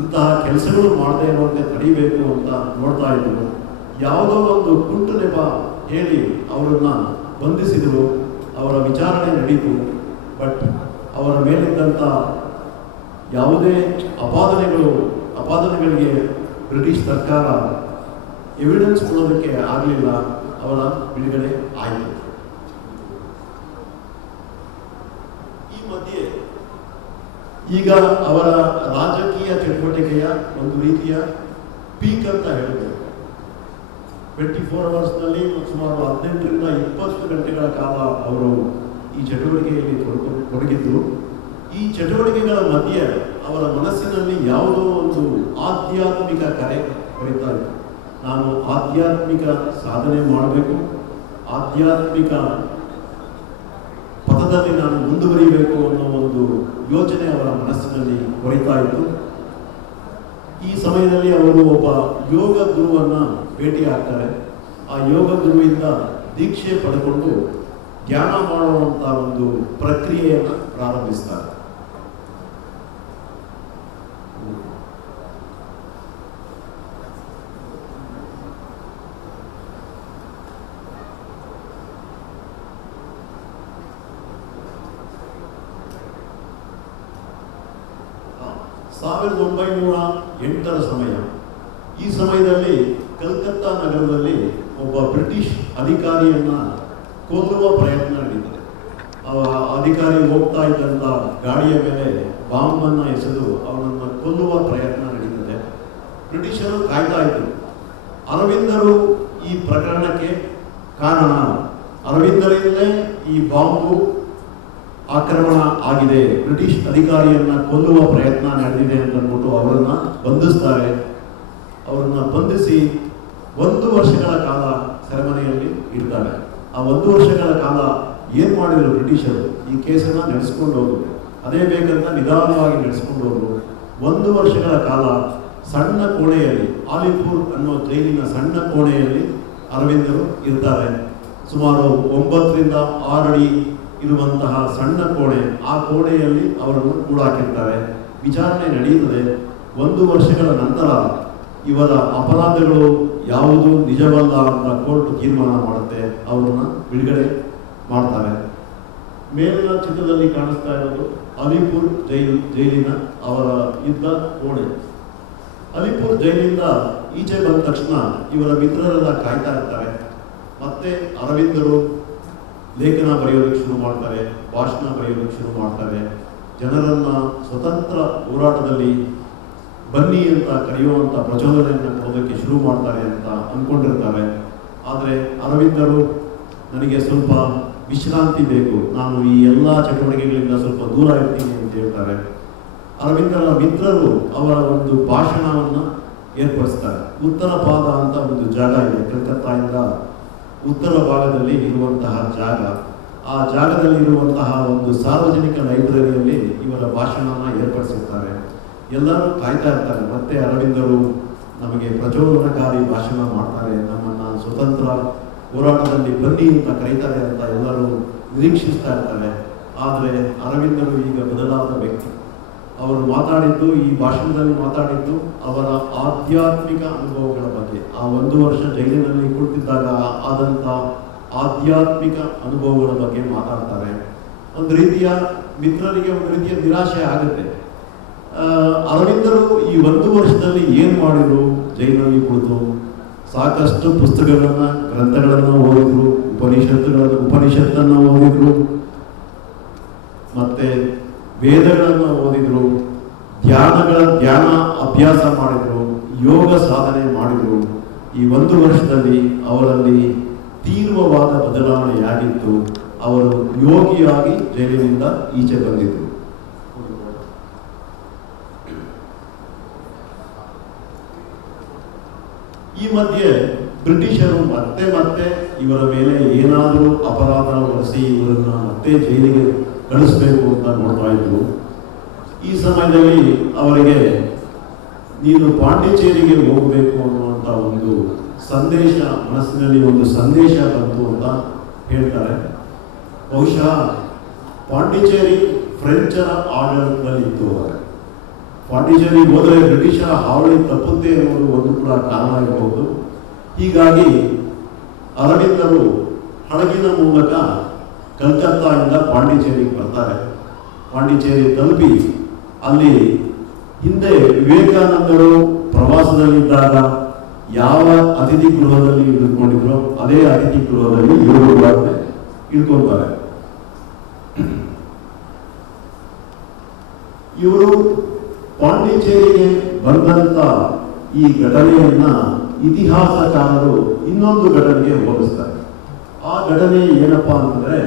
ಇಂತಹ ಕೆಲಸಗಳು ಮಾಡದೇ ಇರುವಂತೆ ತಡಿಬೇಕು ಅಂತ ನೋಡ್ತಾ ಇದ್ರು. ಯಾವುದೋ ಒಂದು ಕುಂಟು ನೆಪ ಹೇಳಿ ಅವರನ್ನು ಬಂಧಿಸಿದರು. ಅವರ ವಿಚಾರಣೆ ನಡೀತು. ಬಟ್ ಅವರ ಮೇಲಿದ್ದಂಥ ಯಾವುದೇ ಅಪಾದನೆಗಳಿಗೆ ಬ್ರಿಟಿಷ್ ಸರ್ಕಾರ ಎವಿಡೆನ್ಸ್ ಕೊಡೋದಕ್ಕೆ ಆಗಲಿಲ್ಲ. ಅವರ ಬಿಡುಗಡೆ ಆಯಿತು. ಈ ಮಧ್ಯೆ ಈಗ ಅವರ ರಾಜಕೀಯ ಚಟುವಟಿಕೆಯ ಒಂದು ರೀತಿಯ ಪೀಕ್ ಅಂತ ಹೇಳಿದೆ. 24 ಅವರ್ಸ್ನಲ್ಲಿ ಸುಮಾರು 18ರಿಂದ 20 ಗಂಟೆಗಳ ಕಾಲ ಅವರು ಈ ಚಟುವಟಿಕೆಯಲ್ಲಿ ತೊಡಗಿದ್ರು. ಈ ಚಟುವಟಿಕೆಗಳ ಮಧ್ಯೆ ಅವರ ಮನಸ್ಸಿನಲ್ಲಿ ಯಾವುದೋ ಒಂದು ಆಧ್ಯಾತ್ಮಿಕ ಕರೆ ಹೊರಿತಾ ಇತ್ತು. ನಾನು ಆಧ್ಯಾತ್ಮಿಕ ಸಾಧನೆ ಮಾಡಬೇಕು, ಆಧ್ಯಾತ್ಮಿಕ ಪಥದಲ್ಲಿ ನಾನು ಮುಂದುವರಿಬೇಕು ಅನ್ನೋ ಒಂದು ಯೋಚನೆ ಅವರ ಮನಸ್ಸಿನಲ್ಲಿ ಹೊರಿತಾ ಇತ್ತು. ಈ ಸಮಯದಲ್ಲಿ ಅವರು ಒಬ್ಬ ಯೋಗ ಗುರುವನ್ನು ಭೇಟಿ ಆಗ್ತಾರೆ. ಆ ಯೋಗ ಗುರುವಿಂದ ದೀಕ್ಷೆ ಪಡೆದುಕೊಂಡು ಧ್ಯಾನ ಮಾಡುವಂಥ ಒಂದು ಪ್ರಕ್ರಿಯೆಯನ್ನು ಪ್ರಾರಂಭಿಸ್ತಾರೆ. ಸಾವಿರದ 1908ರ ಸಮಯ. ಈ ಸಮಯದಲ್ಲಿ ಕಲ್ಕತ್ತಾ ನಗರದಲ್ಲಿ ಒಬ್ಬ ಬ್ರಿಟಿಷ್ ಅಧಿಕಾರಿಯನ್ನ ಕೊಲ್ಲುವ ಪ್ರಯತ್ನ ನಡೀತದೆ. ಅಧಿಕಾರಿ ಹೋಗ್ತಾ ಇದ್ದಂಥ ಗಾಡಿಯ ಮೇಲೆ ಬಾಂಬನ್ನು ಎಸೆದು ಅವನನ್ನು ಕೊಲ್ಲುವ ಪ್ರಯತ್ನ ನಡೀತದೆ. ಬ್ರಿಟಿಷರು ಕಾಯ್ತಾ ಇದ್ದರು. ಅರವಿಂದರು ಈ ಪ್ರಕರಣಕ್ಕೆ ಕಾರಣ, ಅರವಿಂದರಿಂದಲೇ ಈ ಬಾಂಬು ಆಕ್ರಮಣ ಆಗಿದೆ, ಬ್ರಿಟಿಷ್ ಅಧಿಕಾರಿಯನ್ನ ಕೊಲ್ಲುವ ಪ್ರಯತ್ನ ನಡೆದಿದೆ ಅಂತಂದ್ಬಿಟ್ಟು ಅವರನ್ನ ಬಂಧಿಸ್ತಾರೆ. ಅವರನ್ನ ಬಂಧಿಸಿ 1 ವರ್ಷಗಳ ಕಾಲ ಸೆರೆಮನೆಯಲ್ಲಿ ಇರ್ತಾರೆ. ಆ 1 ವರ್ಷಗಳ ಕಾಲ ಏನು ಮಾಡಿದರು ಬ್ರಿಟಿಷರು? ಈ ಕೇಸನ್ನು ನಡೆಸ್ಕೊಂಡು ಹೋದ್ರು. ಅದೇ ಬೇಕಂತ ನಿಧಾನವಾಗಿ ನಡೆಸ್ಕೊಂಡು ಹೋದ್ರು. 1 ವರ್ಷಗಳ ಕಾಲ ಸಣ್ಣ ಕೋಣೆಯಲ್ಲಿ, ಆಲಿಪುರ್ ಅನ್ನೋ ಜೈಲಿನ ಸಣ್ಣ ಕೋಣೆಯಲ್ಲಿ ಅರವಿಂದರು ಇರ್ತಾರೆ. ಸುಮಾರು 9ರಿಂದ 6 ಅಡಿ ಇರುವಂತಹ ಸಣ್ಣ ಕೋಣೆ. ಆ ಕೋಣೆಯಲ್ಲಿ ಅವರನ್ನು ಕೂಡಾಕಿರ್ತಾರೆ. ವಿಚಾರಣೆ ನಡೆಯುತ್ತದೆ. 1 ವರ್ಷಗಳ ನಂತರ ಇವರ ಅಪರಾಧಗಳು ಯಾವುದು ನಿಜವಲ್ಲ ಅಂತ ಕೋರ್ಟ್ ತೀರ್ಮಾನ ಮಾಡುತ್ತೆ. ಅವರನ್ನ ಬಿಡುಗಡೆ ಮಾಡ್ತಾರೆ. ಮೇಲಿನ ಚಿತ್ರದಲ್ಲಿ ಕಾಣಿಸ್ತಾ ಇರೋದು ಅಲಿಪುರ್ ಜೈಲಿನ ಅವರ ಇದ್ದ ಕೋಣೆ. ಅಲಿಪುರ್ ಜೈಲಿಂದ ಈಚೆ ಬಂದ ತಕ್ಷಣ ಇವರ ಮಿತ್ರರೆಲ್ಲ ಕಾಯ್ತಾ ಇರ್ತಾರೆ. ಮತ್ತೆ ಅರವಿಂದರು ಲೇಖನ ಬರೆಯೋದಕ್ಕೆ ಶುರು ಮಾಡ್ತಾರೆ, ಭಾಷಣ ಬರೆಯೋದಕ್ಕೆ ಶುರು ಮಾಡ್ತಾರೆ. ಜನರನ್ನ ಸ್ವತಂತ್ರ ಹೋರಾಟದಲ್ಲಿ ಬನ್ನಿ ಅಂತ ಕರೆಯುವಂಥ ಪ್ರಚೋದನೆಯನ್ನು ಕೊಡೋದಕ್ಕೆ ಶುರು ಮಾಡ್ತಾರೆ ಅಂತ ಅಂದ್ಕೊಂಡಿರ್ತಾರೆ. ಆದರೆ ಅರವಿಂದರು ನನಗೆ ಸ್ವಲ್ಪ ವಿಶ್ರಾಂತಿ ಬೇಕು, ನಾನು ಈ ಎಲ್ಲ ಚಟುವಟಿಕೆಗಳಿಂದ ಸ್ವಲ್ಪ ದೂರ ಇರ್ತೀನಿ ಅಂತ ಹೇಳ್ತಾರೆ. ಅರವಿಂದರ ಮಿತ್ರರು ಅವರ ಒಂದು ಭಾಷಣವನ್ನು ಏರ್ಪಡಿಸ್ತಾರೆ. ಉತ್ತರ ಪಾದ ಅಂತ ಒಂದು ಜಾಗ ಇದೆ, ಕಲ್ಕತ್ತಾದಿಂದ ಉತ್ತರ ಭಾಗದಲ್ಲಿ ಇರುವಂತಹ ಜಾಗ. ಆ ಜಾಗದಲ್ಲಿ ಇರುವಂತಹ ಒಂದು ಸಾರ್ವಜನಿಕ ಲೈಬ್ರರಿಯಲ್ಲಿ ಇವರ ಭಾಷಣನ ಏರ್ಪಡಿಸಿರ್ತಾರೆ. ಎಲ್ಲರೂ ಕಾಯ್ತಾ ಇರ್ತಾರೆ, ಮತ್ತೆ ಅರವಿಂದರು ನಮಗೆ ಪ್ರಚೋದನಕಾರಿ ಭಾಷಣ ಮಾಡ್ತಾರೆ, ನಮ್ಮನ್ನು ಸ್ವತಂತ್ರ ಹೋರಾಟದಲ್ಲಿ ಬನ್ನಿ ಅಂತ ಕರೀತಾರೆ ಅಂತ ಎಲ್ಲರೂ ನಿರೀಕ್ಷಿಸ್ತಾ ಇರ್ತಾರೆ. ಆದರೆ ಅರವಿಂದರು ಈಗ ಬದಲಾದ ವ್ಯಕ್ತಿ. ಅವರು ಮಾತಾಡಿದ್ದು, ಈ ಭಾಷಣದಲ್ಲಿ ಮಾತಾಡಿದ್ದು ಅವರ ಆಧ್ಯಾತ್ಮಿಕ ಅನುಭವಗಳ ಬಗ್ಗೆ, ಆ 1 ವರ್ಷ ಜೈಲಿನಲ್ಲಿ ಕುಳಿತಿದ್ದಾಗ ಆದಂಥ ಆಧ್ಯಾತ್ಮಿಕ ಅನುಭವಗಳ ಬಗ್ಗೆ ಮಾತಾಡ್ತಾರೆ. ಒಂದು ರೀತಿಯ ಮಿತ್ರರಿಗೆ ಒಂದು ರೀತಿಯ ನಿರಾಶೆ ಆಗುತ್ತೆ. ಅರವಿಂದರು ಈ 1 ವರ್ಷದಲ್ಲಿ ಏನು ಮಾಡಿದ್ರು? ಜೈಲಿನಲ್ಲಿ ಕುಳಿತು ಸಾಕಷ್ಟು ಗ್ರಂಥಗಳನ್ನು ಓದಿದ್ರು, ಉಪನಿಷತ್ತನ್ನು ಓದಿದ್ರು, ಮತ್ತೆ ವೇದಗಳನ್ನು ಓದಿದ್ರು, ಧ್ಯಾನ ಅಭ್ಯಾಸ ಮಾಡಿದ್ರು, ಯೋಗ ಸಾಧನೆ ಮಾಡಿದ್ರು. ಈ 1 ವರ್ಷದಲ್ಲಿ ಅವರಲ್ಲಿ ತೀವ್ರವಾದ ಬದಲಾವಣೆಯಾಗಿತ್ತು. ಅವರು ಯೋಗಿಯಾಗಿ ಜೈಲಿನಿಂದ ಈಚೆ ಬಂದಿದ್ರು. ಈ ಮಧ್ಯೆ ಬ್ರಿಟಿಷರು ಮತ್ತೆ ಇವರ ಮೇಲೆ ಏನಾದರೂ ಅಪರಾಧ ಹೊರಿಸಿ ಇವರನ್ನ ಮತ್ತೆ ಜೈಲಿಗೆ ಕಳಿಸ್ಬೇಕು ಅಂತ ನೋಡ್ತಾ ಇದ್ರು. ಈ ಸಮಯದಲ್ಲಿ ಅವರಿಗೆ ನೀನು ಪಾಂಡಿಚೇರಿಗೆ ಹೋಗಬೇಕು ಅನ್ನುವಂಥ ಒಂದು ಸಂದೇಶ, ಮನಸ್ಸಿನಲ್ಲಿ ಒಂದು ಸಂದೇಶ ಬಂತು ಅಂತ ಹೇಳ್ತಾರೆ. ಬಹುಶಃ ಪಾಂಡಿಚೇರಿ ಫ್ರೆಂಚರ ಆಡಳಿತದಲ್ಲಿತ್ತು. ಪಾಂಡಿಚೇರಿ ಹೋದರೆ ಬ್ರಿಟಿಷರ ಹಾವಳಿ ತಪ್ಪುತ್ತೆ ಅನ್ನೋದು ಒಂದು ಕೂಡ ಕಾರಣ ಇರಬಹುದು. ಹೀಗಾಗಿ ಅರವಿಂದರು ಹಡಗಿನ ಮೂಲಕ ಕಲ್ಕತ್ತಾದಿಂದ ಪಾಂಡಿಚೇರಿಗೆ ಬರ್ತಾರೆ. ಪಾಂಡಿಚೇರಿ ತಲುಪಿ ಅಲ್ಲಿ ಹಿಂದೆ ವಿವೇಕಾನಂದರು ಪ್ರವಾಸದಲ್ಲಿದ್ದಾಗ ಯಾವ ಅತಿಥಿ ಗೃಹದಲ್ಲಿ ಇಳ್ಕೊಂಡಿದ್ರು ಅದೇ ಅತಿಥಿ ಗೃಹದಲ್ಲಿ ಇವರು ಇಳ್ಕೊಳ್ತಾರೆ. ಇವರು ಪಾಂಡಿಚೇರಿಗೆ ಬಂದಂತ ಈ ಘಟನೆಯನ್ನ ಇತಿಹಾಸಕಾರರು ಇನ್ನೊಂದು ಘಟನೆಗೆ ಹೋಲಿಸ್ತಾರೆ. ಆ ಘಟನೆ ಏನಪ್ಪಾ ಅಂತಂದ್ರೆ,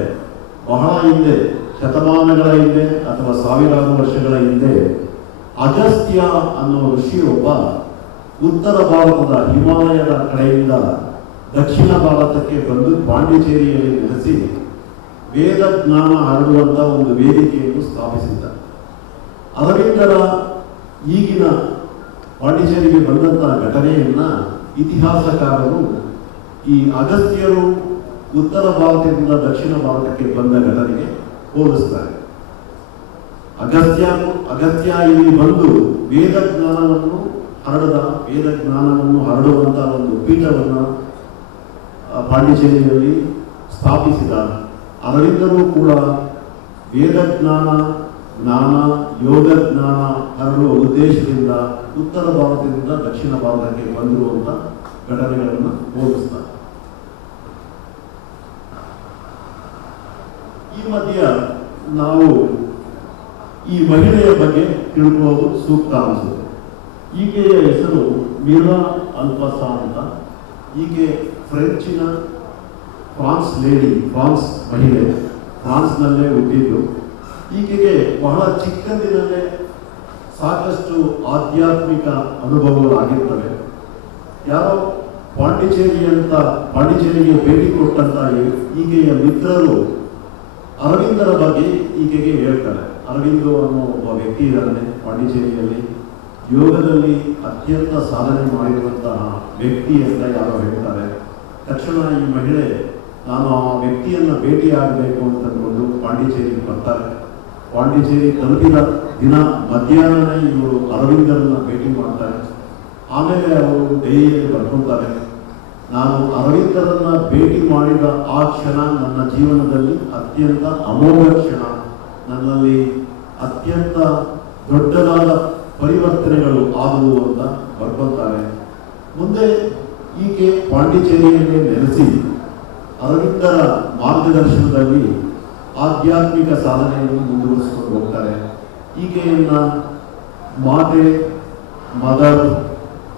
ಬಹಳ ಹಿಂದೆ, ಶತಮಾನಗಳ ಹಿಂದೆ ಅಥವಾ ಸಾವಿರಾರು ವರ್ಷಗಳ ಹಿಂದೆ ಅಗಸ್ತ್ಯ ಅನ್ನೋ ಋಷಿಯೊಬ್ಬ ಉತ್ತರ ಭಾರತದ ಹಿಮಾಲಯದ ಕಡೆಯಿಂದ ದಕ್ಷಿಣ ಭಾರತಕ್ಕೆ ಬಂದು ಪಾಂಡಿಚೇರಿಯಲ್ಲಿ ನೆಲೆಸಿ ವೇದ ಜ್ಞಾನ ಹರಡುವಂತ ಒಂದು ವೇದಿಕೆಯನ್ನು ಸ್ಥಾಪಿಸಿದ್ದ. ಅರವಿಂದರ ಈಗಿನ ಪಾಂಡಿಚೇರಿಗೆ ಬಂದಂತಹ ಘಟನೆಯನ್ನ ಇತಿಹಾಸಕಾರರು ಈ ಅಗಸ್ತ್ಯರು ಉತ್ತರ ಭಾರತದಿಂದ ದಕ್ಷಿಣ ಭಾರತಕ್ಕೆ ಬಂದ ಘಟನೆಗೆ ಹೋಲಿಸ್ತಾರೆ. ಅಗಸ್ತ್ಯ ಇಲ್ಲಿ ಬಂದು ವೇದ ಜ್ಞಾನವನ್ನು ಹರಡುವಂತ ಒಂದು ಪೀಠವನ್ನು ಪಾಂಡಿಚೇರಿಯಲ್ಲಿ ಸ್ಥಾಪಿಸಿದ. ಅರವಿಂದರು ಕೂಡ ವೇದ ಜ್ಞಾನ, ಯೋಗ ಜ್ಞಾನ ಹರಡುವ ಉದ್ದೇಶದಿಂದ ಉತ್ತರ ಭಾರತದಿಂದ ದಕ್ಷಿಣ ಭಾರತಕ್ಕೆ ಬಂದಿರುವಂತ ಘಟನೆಗಳನ್ನು ಹೋಲಿಸ್ತಾರೆ. ಈ ಮಧ್ಯ ನಾವು ಈ ಮಹಿಳೆಯ ಬಗ್ಗೆ ತಿಳ್ಕೊಳ್ಳೋದು ಸೂಕ್ತ ಅನಿಸುತ್ತೆ. ಈಕೆಯ ಹೆಸರು ಮಿರಾ ಅಲ್ಫಾಸಾ ಅಂತ. ಈಕೆ ಫ್ರೆಂಚಿನ ಫ್ರಾನ್ಸ್ ಮಹಿಳೆ, ಫ್ರಾನ್ಸ್ನಲ್ಲೇ ಹುಟ್ಟಿದ್ದು. ಈಕೆಗೆ ಬಹಳ ಚಿಕ್ಕಂದಿನಲ್ಲೇ ಸಾಕಷ್ಟು ಆಧ್ಯಾತ್ಮಿಕ ಅನುಭವಗಳಾಗಿರ್ತವೆ. ಯಾರೋ ಪಾಂಡಿಚೇರಿಗೆ ಭೇಟಿ ಕೊಟ್ಟಂತ ಈಕೆಯ ಮಿತ್ರರು ಅರವಿಂದರ ಬಗ್ಗೆ ಈಕೆಗೆ ಹೇಳ್ತಾರೆ. ಅರವಿಂದೋ ಅನ್ನೋ ಒಬ್ಬ ವ್ಯಕ್ತಿ ಇದ್ದಾನೆ ಪಾಂಡಿಚೇರಿಯಲ್ಲಿ, ಯೋಗದಲ್ಲಿ ಅತ್ಯಂತ ಸಾಧನೆ ಮಾಡಿರುವಂತಹ ವ್ಯಕ್ತಿ ಅಂತ ಯಾರೋ ಹೇಳ್ತಾರೆ. ತಕ್ಷಣ ಈ ಮಹಿಳೆ ನಾನು ಆ ವ್ಯಕ್ತಿಯನ್ನು ಭೇಟಿಯಾಗಬೇಕು ಅಂತಂದ್ಕೊಂಡು ಪಾಂಡಿಚೇರಿಗೆ ಬರ್ತಾರೆ. ಪಾಂಡಿಚೇರಿ ತಲುಪಿದ ದಿನ ಮಧ್ಯಾಹ್ನನೇ ಇವರು ಅರವಿಂದರನ್ನ ಭೇಟಿ ಮಾಡ್ತಾರೆ. ಆಮೇಲೆ ಅವರು ಡೈರಿಯಲ್ಲಿ ಬರ್ಕೊತಾರೆ, ನಾನು ಅರವಿಂದರನ್ನ ಭೇಟಿ ಮಾಡಿದ ಆ ಕ್ಷಣ ನನ್ನ ಜೀವನದಲ್ಲಿ ಅತ್ಯಂತ ಅಮೋಘ ಕ್ಷಣ, ನನ್ನಲ್ಲಿ ಅತ್ಯಂತ ದೊಡ್ಡದಾದ ಪರಿವರ್ತನೆಗಳು ಆಗುವು ಅಂತ ಬರ್ಕೊತಾರೆ. ಮುಂದೆ ಈಕೆ ಪಾಂಡಿಚೇರಿಯನ್ನೇ ನೆಲೆಸಿ ಅರವಿಂದರ ಮಾರ್ಗದರ್ಶನದಲ್ಲಿ ಆಧ್ಯಾತ್ಮಿಕ ಸಾಧನೆಯನ್ನು ಮುಂದುವರಿಸಿಕೊಂಡು ಹೋಗ್ತಾರೆ. ಈಕೆಯನ್ನ ಮಾತೆ, ಮದರ್,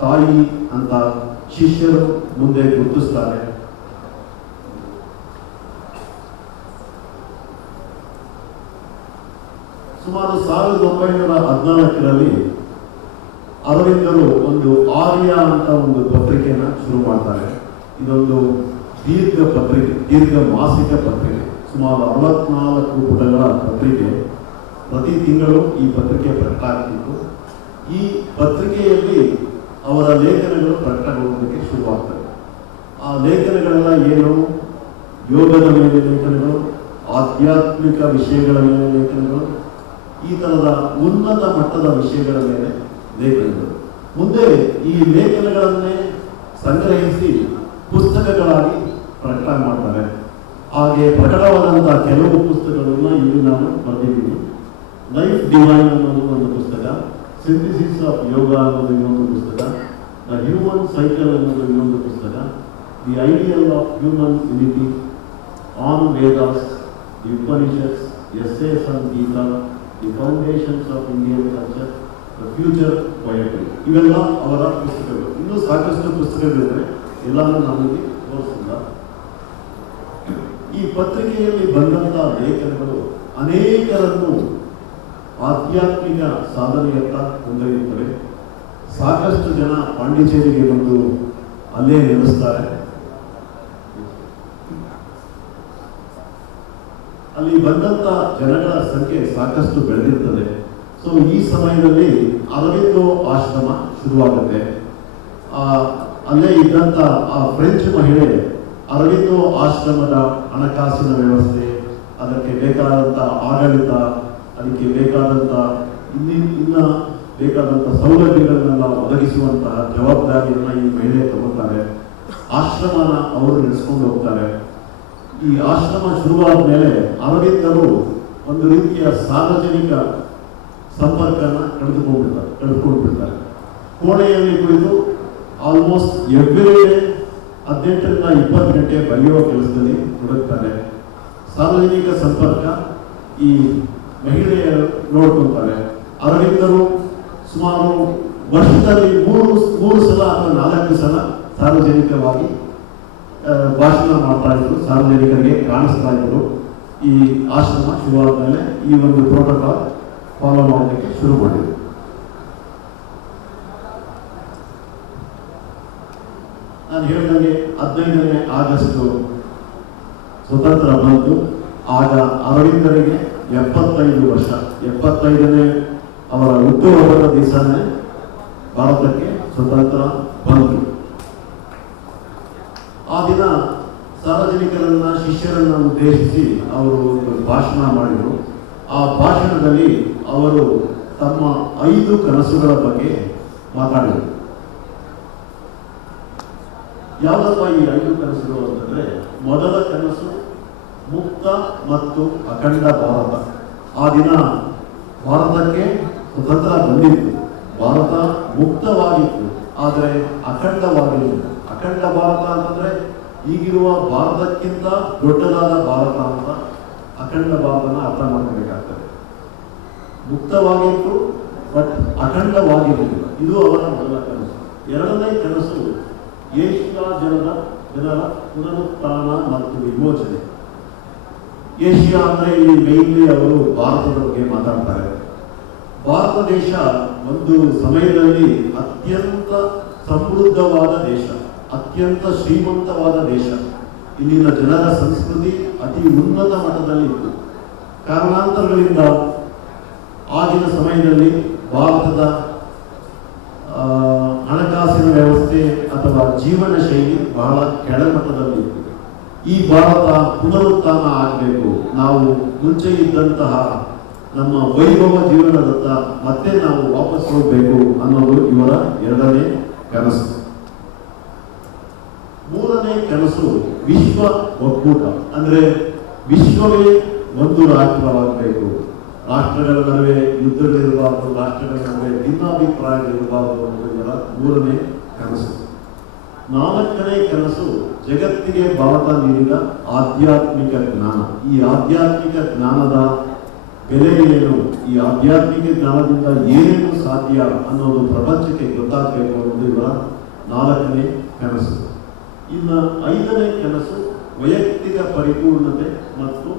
ತಾಯಿ ಅಂತ ಶಿಷ್ಯರು ಮುಂದೆ ಗುರುತಿಸ್ತಾರೆ. ಸುಮಾರು 1914ರಲ್ಲಿ ಅರವಿಂದರು ಒಂದು ಆರ್ಯ ಅಂತ ಒಂದು ಪತ್ರಿಕೆಯನ್ನು ಶುರು ಮಾಡ್ತಾರೆ. ಇದೊಂದು ದೀರ್ಘ ಮಾಸಿಕ ಪತ್ರಿಕೆ, ಸುಮಾರು 64 ಪುಟಗಳ ಪತ್ರಿಕೆ. ಪ್ರತಿ ತಿಂಗಳು ಈ ಪತ್ರಿಕೆ ಪ್ರಕಟ ಆಗ್ತಿತ್ತು. ಈ ಪತ್ರಿಕೆಯಲ್ಲಿ ಅವರ ಲೇಖನಗಳು ಪ್ರಕಟಗೊಳ್ಳೋದಕ್ಕೆ ಶುರುವಾಗ್ತವೆ. ಆ ಲೇಖನಗಳೆಲ್ಲ ಏನು? ಯೋಗದ ಮೇಲೆ ಲೇಖನಗಳು, ಆಧ್ಯಾತ್ಮಿಕ ವಿಷಯಗಳ ಮೇಲೆ ಲೇಖನಗಳು, ಈ ಥರದ ಉನ್ನತ ಮಟ್ಟದ ವಿಷಯಗಳ ಮೇಲೆ ಲೇಖನಗಳು. ಮುಂದೆ ಈ ಲೇಖನಗಳನ್ನೇ ಸಂಗ್ರಹಿಸಿ ಪುಸ್ತಕಗಳಾಗಿ ಪ್ರಕಟ ಮಾಡ್ತಾರೆ. ಹಾಗೆ ಪ್ರಕಟವಾದಂತಹ ಕೆಲವು ಪುಸ್ತಕಗಳನ್ನ ಇಲ್ಲಿ ನಾನು ಬರೆದಿದ್ದೀನಿ. ಲೈಫ್ ಡಿವೈನ್ ಅನ್ನೋದು ಒಂದು ಪುಸ್ತಕ, ಸಿಂಥಿಸಿಸ್ ಆಫ್ ಯೋಗ ಅನ್ನೋದು ಇನ್ನೊಂದು ಪುಸ್ತಕ, ದ ಹ್ಯೂಮನ್ ಸೈಕಲ್ ಅನ್ನೋದು ಇನ್ನೊಂದು ಪುಸ್ತಕ, the ideal of human unity, on Vedas, the Upanishads, essays on Gita, the foundations of Indian culture, the future poetry. ಇವೆಲ್ಲ ಅವರ ಪುಸ್ತಕಗಳು. ಇನ್ನೂ ಸಾಕಷ್ಟು ಪುಸ್ತಕಗಳಿವೆ, ಎಲ್ಲಾನು ನಮಗೆ ತೋರಿಸಿಲ್ಲ. ಈ ಪತ್ರಿಕೆಯಲ್ಲಿ ಬಂದಂತಹ ಲೇಖನಗಳು ಅನೇಕರನ್ನು ಆಧ್ಯಾತ್ಮಿಕ ಸಾಧನೆಯತ್ತ ಕೊಂಡೊಯ್ಯುತ್ತವೆ. ಸಾಕಷ್ಟು ಜನ ಪಾಂಡಿಚೇರಿಗೆ ಬಂದು ಅಲ್ಲೇ ನೆಲೆಸ್ತಾರೆ. ಅಲ್ಲಿ ಬಂದಂತ ಜನಗಳ ಸಂಖ್ಯೆ ಸಾಕಷ್ಟು ಬೆಳೆದಿರ್ತದೆ. ಸೊ ಈ ಸಮಯದಲ್ಲಿ ಅರವಿಂದೋ ಆಶ್ರಮ ಶುರುವಾಗುತ್ತೆ. ಅಲ್ಲೇ ಇದ್ದಂತ ಆ ಫ್ರೆಂಚ್ ಮಹಿಳೆ ಅರವಿಂದೋ ಆಶ್ರಮದ ಹಣಕಾಸಿನ ವ್ಯವಸ್ಥೆ, ಅದಕ್ಕೆ ಬೇಕಾದಂತ ಆಡಳಿತ, ಅದಕ್ಕೆ ಬೇಕಾದಂತ ಇನ್ನ ಬೇಕಾದಂತ ಸೌಲಭ್ಯಗಳನ್ನೆಲ್ಲ ಒದಗಿಸುವಂತಹ ಜವಾಬ್ದಾರಿಯನ್ನ ಈ ಮಹಿಳೆ ತಗೋತಾರೆ. ಆಶ್ರಮನ ಅವರು ನಡೆಸ್ಕೊಂಡು ಹೋಗ್ತಾರೆ. ಈ ಆಶ್ರಮ ಶುರುವಾದ ಮೇಲೆ ಅರವಿಂದರು ಒಂದು ರೀತಿಯ ಸಾರ್ವಜನಿಕ ಸಂಪರ್ಕನ ಕಳೆದುಕೊಂಡ್ಬಿಡ್ತಾರೆ. ಕೋಣೆಯಲ್ಲಿ ಕುಳಿತು ಆಲ್ಮೋಸ್ಟ್ ಎವ್ರಿ ಡೇ 18ರಿಂದ 20 ಗಂಟೆ ಬರೆಯುವ ಕೆಲಸದಲ್ಲಿ ತೊಡಗ್ತಾರೆ. ಸಾರ್ವಜನಿಕ ಸಂಪರ್ಕ ಈ ಮಹಿಳೆಯರು ನೋಡ್ಕೊಳ್ತಾರೆ. ಅರವಿಂದರು ಸುಮಾರು ವರ್ಷದಲ್ಲಿ ಮೂರು ಸಲ ಅಥವಾ 4 ಸಲ ಸಾರ್ವಜನಿಕವಾಗಿ ಭಾಷಣ ಮಾಡ್ತಾ ಇದ್ರು, ಸಾರ್ವಜನಿಕರಿಗೆ ಕಾಣಿಸ್ತಾ ಇದ್ರು. ಈ ಆಶ್ರಮ ಶುರುವಾದ ಮೇಲೆ ಈ ಒಂದು ಪ್ರೋಟೋಕಾಲ್ ಫಾಲೋ ಮಾಡೋದಕ್ಕೆ ಶುರು ಮಾಡಿದ್ರು. ನಾನು ಹೇಳಿದಂಗೆ 15ನೇ ಆಗಸ್ಟ್ ಸ್ವತಂತ್ರ ಬಂತು. ಆಗ ಅರವಿಂದರಿಗೆ 75 ವರ್ಷ. 75ನೇ ಅವರ ಹುಟ್ಟುಹಬ್ಬದ ದಿವಸನೇ ಭಾರತಕ್ಕೆ ಸ್ವತಂತ್ರ ಬಂತು. ಆ ದಿನ ಸಾರ್ವಜನಿಕರನ್ನ, ಶಿಷ್ಯರನ್ನ ಉದ್ದೇಶಿಸಿ ಅವರು ಒಂದು ಭಾಷಣ ಮಾಡಿದರು. ಆ ಭಾಷಣದಲ್ಲಿ ಅವರು ತಮ್ಮ 5 ಕನಸುಗಳ ಬಗ್ಗೆ ಮಾತಾಡಿದರು. ಯಾವುದಪ್ಪ ಈ 5 ಕನಸುಗಳು ಅಂತಂದ್ರೆ, ಮೊದಲ ಕನಸು ಮುಕ್ತ ಮತ್ತು ಅಖಂಡ ಭಾರತ. ಆ ದಿನ ಭಾರತಕ್ಕೆ ಸ್ವತಂತ್ರ ಬಂದಿತ್ತು. ಭಾರತ ಮುಕ್ತವಾಗಿತ್ತು, ಆದರೆ ಅಖಂಡವಾಗಿರಲಿಲ್ಲ. ಅಖಂಡ ಭಾರತ ಅಂತಂದ್ರೆ ಈಗಿರುವ ಭಾರತಕ್ಕಿಂತ ದೊಡ್ಡದಾದ ಭಾರತ ಅಂತ ಅಖಂಡ ಭಾರತನ ಅರ್ಥ ಮಾಡ್ಕೋಬೇಕಾಗ್ತದೆ. ಮುಕ್ತವಾಗಿತ್ತು, ಬಟ್ ಅಖಂಡವಾಗಿರಲಿಲ್ಲ. ಇದು ಅವರ ಮೊದಲ ಕನಸು. ಎರಡನೇ ಕನಸು ಏಷ್ಯಾ ಜನರ ಪುನರುತ್ಥಾನ ಮತ್ತು ವಿಮೋಚನೆ. ಏಷ್ಯಾ ಅಂದ್ರೆ ಇಲ್ಲಿ ಮೇನ್ಲಿ ಅವರು ಭಾರತದ ಬಗ್ಗೆ ಮಾತಾಡ್ತಾರೆ. ಭಾರತ ದೇಶ ಒಂದು ಸಮಯದಲ್ಲಿ ಅತ್ಯಂತ ಸಮೃದ್ಧವಾದ ದೇಶ, ಅತ್ಯಂತ ಶ್ರೀಮಂತವಾದ ದೇಶ. ಇಲ್ಲಿನ ಜನರ ಸಂಸ್ಕೃತಿ ಅತಿ ಉನ್ನತ ಮಟ್ಟದಲ್ಲಿತ್ತು. ಕಾರಣಾಂತರಗಳಿಂದ ಆಗಿನ ಸಮಯದಲ್ಲಿ ಭಾರತದ ಹಣಕಾಸಿನ ವ್ಯವಸ್ಥೆ ಅಥವಾ ಜೀವನ ಶೈಲಿ ಬಹಳ ಕೆಳಮಟ್ಟದಲ್ಲಿತ್ತು. ಈ ಭಾರತ ಪುನರುತ್ಥಾನ ಆಗಬೇಕು, ನಾವು ಮುಂಚೆ ಇದ್ದಂತಹ ನಮ್ಮ ವೈಭವ ಜೀವನದತ್ತ ಮತ್ತೆ ನಾವು ವಾಪಸ್ ಹೋಗಬೇಕು ಅನ್ನೋದು ಇವರ ಎರಡನೇ ಕನಸು. ಮೂರನೇ ಕನಸು ವಿಶ್ವ ಒಕ್ಕೂಟ. ಅಂದ್ರೆ ವಿಶ್ವವೇ ಒಂದು ರಾಷ್ಟ್ರವಾಗಬೇಕು, ರಾಷ್ಟ್ರಗಳ ನಡುವೆ ಯುದ್ಧಗಳಿರಬಾರದು, ರಾಷ್ಟ್ರಗಳ ನಡುವೆ ಭಿನ್ನಾಭಿಪ್ರಾಯಗಳಿರಬಾರದು ಅನ್ನೋದು ಇವರ ಮೂರನೇ ಕನಸು. ನಾಲ್ಕನೇ ಕನಸು ಜಗತ್ತಿಗೆ ಭಾರತ ನೀಡಿದ ಆಧ್ಯಾತ್ಮಿಕ ಜ್ಞಾನ. ಈ ಆಧ್ಯಾತ್ಮಿಕ ಜ್ಞಾನದ ಬೆಲೆ ಏನು, ಈ ಆಧ್ಯಾತ್ಮಿಕ ಜ್ಞಾನದಿಂದ ಏನೇನು ಸಾಧ್ಯ ಅನ್ನೋದು ಪ್ರಪಂಚಕ್ಕೆ ಗೊತ್ತಾಗಬೇಕು ಅನ್ನೋದು ಇವರ ನಾಲ್ಕನೇ ಕನಸು. ಇನ್ನು ಐದನೇ ಕನಸು ವೈಯಕ್ತಿಕ ಪರಿಪೂರ್ಣತೆ ಮತ್ತು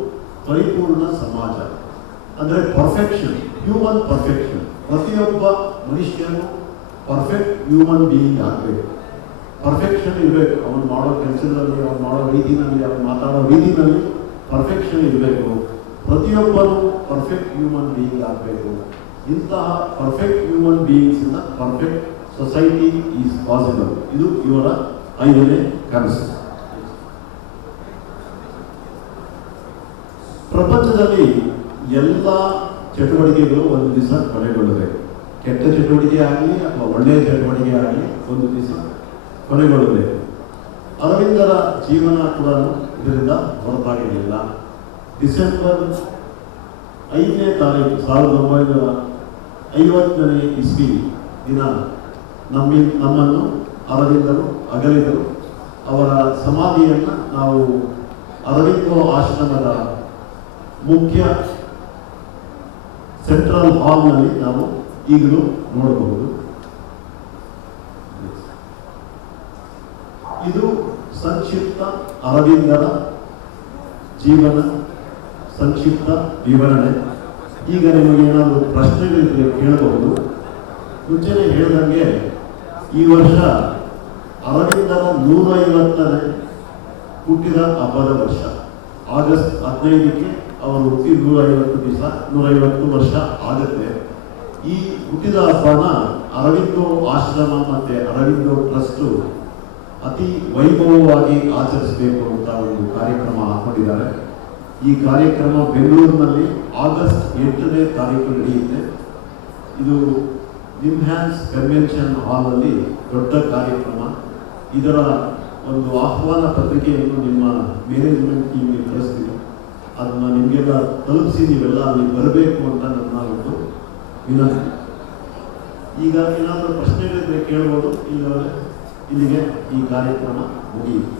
ಪರಿಪೂರ್ಣ ಸಮಾಜ, ಅಂದರೆ ಪರ್ಫೆಕ್ಷನ್, ಹ್ಯೂಮನ್ ಪರ್ಫೆಕ್ಷನ್. ಪ್ರತಿಯೊಬ್ಬ ಮನುಷ್ಯನು ಪರ್ಫೆಕ್ಟ್ ಹ್ಯೂಮನ್ ಬೀಯಿಂಗ್ ಆಗಬೇಕು, ಪರ್ಫೆಕ್ಷನ್ ಇರಬೇಕು. ಅವನು ಮಾಡೋ ಕೆಲಸದಲ್ಲಿ, ಅವನು ಮಾಡೋ ರೀತಿಯಲ್ಲಿ, ಅವನು ಮಾತಾಡೋ ರೀತಿಯಲ್ಲಿ ಪರ್ಫೆಕ್ಷನ್ ಇರಬೇಕು. ಪ್ರತಿಯೊಬ್ಬರು ಪರ್ಫೆಕ್ಟ್ ಹ್ಯೂಮನ್ ಬೀಯಿಂಗ್ ಆಗಬೇಕು. ಇಂತಹ ಪರ್ಫೆಕ್ಟ್ ಹ್ಯೂಮನ್ ಬೀಯಿಂಗ್ಸಿಂದ ಪರ್ಫೆಕ್ಟ್ ಸೊಸೈಟಿ ಈಸ್ ಪಾಸಿಬಲ್. ಇದು ಇವರ ಐದನೇ ಕನಸು. ಪ್ರಪಂಚದಲ್ಲಿ ಎಲ್ಲ ಚಟುವಟಿಕೆಗಳು ಒಂದು ದಿವಸ ಕೊನೆಗೊಳ್ಳಬೇಕು. ಕೆಟ್ಟ ಚಟುವಟಿಕೆ ಆಗಲಿ ಅಥವಾ ಒಳ್ಳೆಯ ಚಟುವಟಿಕೆ ಆಗಲಿ ಒಂದು ದಿವಸ ಕೊನೆಗೊಳ್ಳಬೇಕು. ಅರವಿಂದರ ಜೀವನ ಕೂಡ ಇದರಿಂದ ಹೊರತಾಗಿರಲಿಲ್ಲ. ಡಿಸೆಂಬರ್ 5ನೇ ತಾರೀಕು 1950ನೇ ಇಸ್ವಿ ದಿನ ನಮ್ಮನ್ನು ಅರವಿಂದರು ಅಗಲಿದರು. ಅವರ ಸಮಾಧಿಯನ್ನು ನಾವು ಅರವಿಂದೋ ಆಶ್ರಮದ ಮುಖ್ಯ ಸೆಂಟ್ರಲ್ ಹಾಲ್ನಲ್ಲಿ ನಾವು ಈಗಲೂ ನೋಡಬಹುದು. ಇದು ಸಂಕ್ಷಿಪ್ತ ಅರವಿಂದರ ಜೀವನ ಸಂಕ್ಷಿಪ್ತ ವಿವರಣೆ. ಈಗ ನಿಮಗೆ ಏನಾದರೂ ಪ್ರಶ್ನೆಗಳಿದ್ರೆ ಕೇಳಬಹುದು. ಮುಂಚೆನೇ ಹೇಳಿದಂಗೆ ಈ ವರ್ಷ ಅರವಿಂದರ 150ನೇ ಹುಟ್ಟಿದ ಹಬ್ಬದ ವರ್ಷ. ಆಗಸ್ಟ್ 15ಕ್ಕೆ ಅವರು ಹುಟ್ಟಿ 150 ವರ್ಷ ಆಗುತ್ತೆ. ಈ ಹುಟ್ಟಿದ ಹಬ್ಬನ ಅರವಿಂದೋ ಆಶ್ರಮ ಮತ್ತು ಅರವಿಂದೋ ಟ್ರಸ್ಟು ಅತಿ ವೈಭವವಾಗಿ ಆಚರಿಸಬೇಕು ಅಂತ ಒಂದು ಕಾರ್ಯಕ್ರಮ ಹಾಕೊಂಡಿದ್ದಾರೆ. ಈ ಕಾರ್ಯಕ್ರಮ ಬೆಂಗಳೂರಿನಲ್ಲಿ ಆಗಸ್ಟ್ 8ನೇ ತಾರೀಕು ನಡೆಯುತ್ತೆ. ಇದು ನಿಮ್ಹ್ಯಾನ್ಸ್ ಕನ್ವೆನ್ಷನ್ ಹಾಲ್ನಲ್ಲಿ ದೊಡ್ಡ ಕಾರ್ಯಕ್ರಮ. ಇದರ ಒಂದು ಆಹ್ವಾನ ಪತ್ರಿಕೆಯನ್ನು ನಿಮ್ಮ ಮ್ಯಾನೇಜ್ಮೆಂಟ್ ಟೀಮ್ಗೆ ಕಳಿಸ್ತೀನಿ. ಅದನ್ನು ನಿಮಗೆಲ್ಲ ತಲುಪಿಸಿ ನೀವೆಲ್ಲ ಅಲ್ಲಿ ಬರಬೇಕು ಅಂತ ನನ್ನ ಒಂದು ವಿನಂತಿ. ಈಗ ಏನಾದರೂ ಪ್ರಶ್ನೆಗಳಿದ್ರೆ ಕೇಳ್ಬೋದು, ಇಲ್ಲಿಗೆ ಈ ಕಾರ್ಯಕ್ರಮ ಮುಗಿಯಿತು.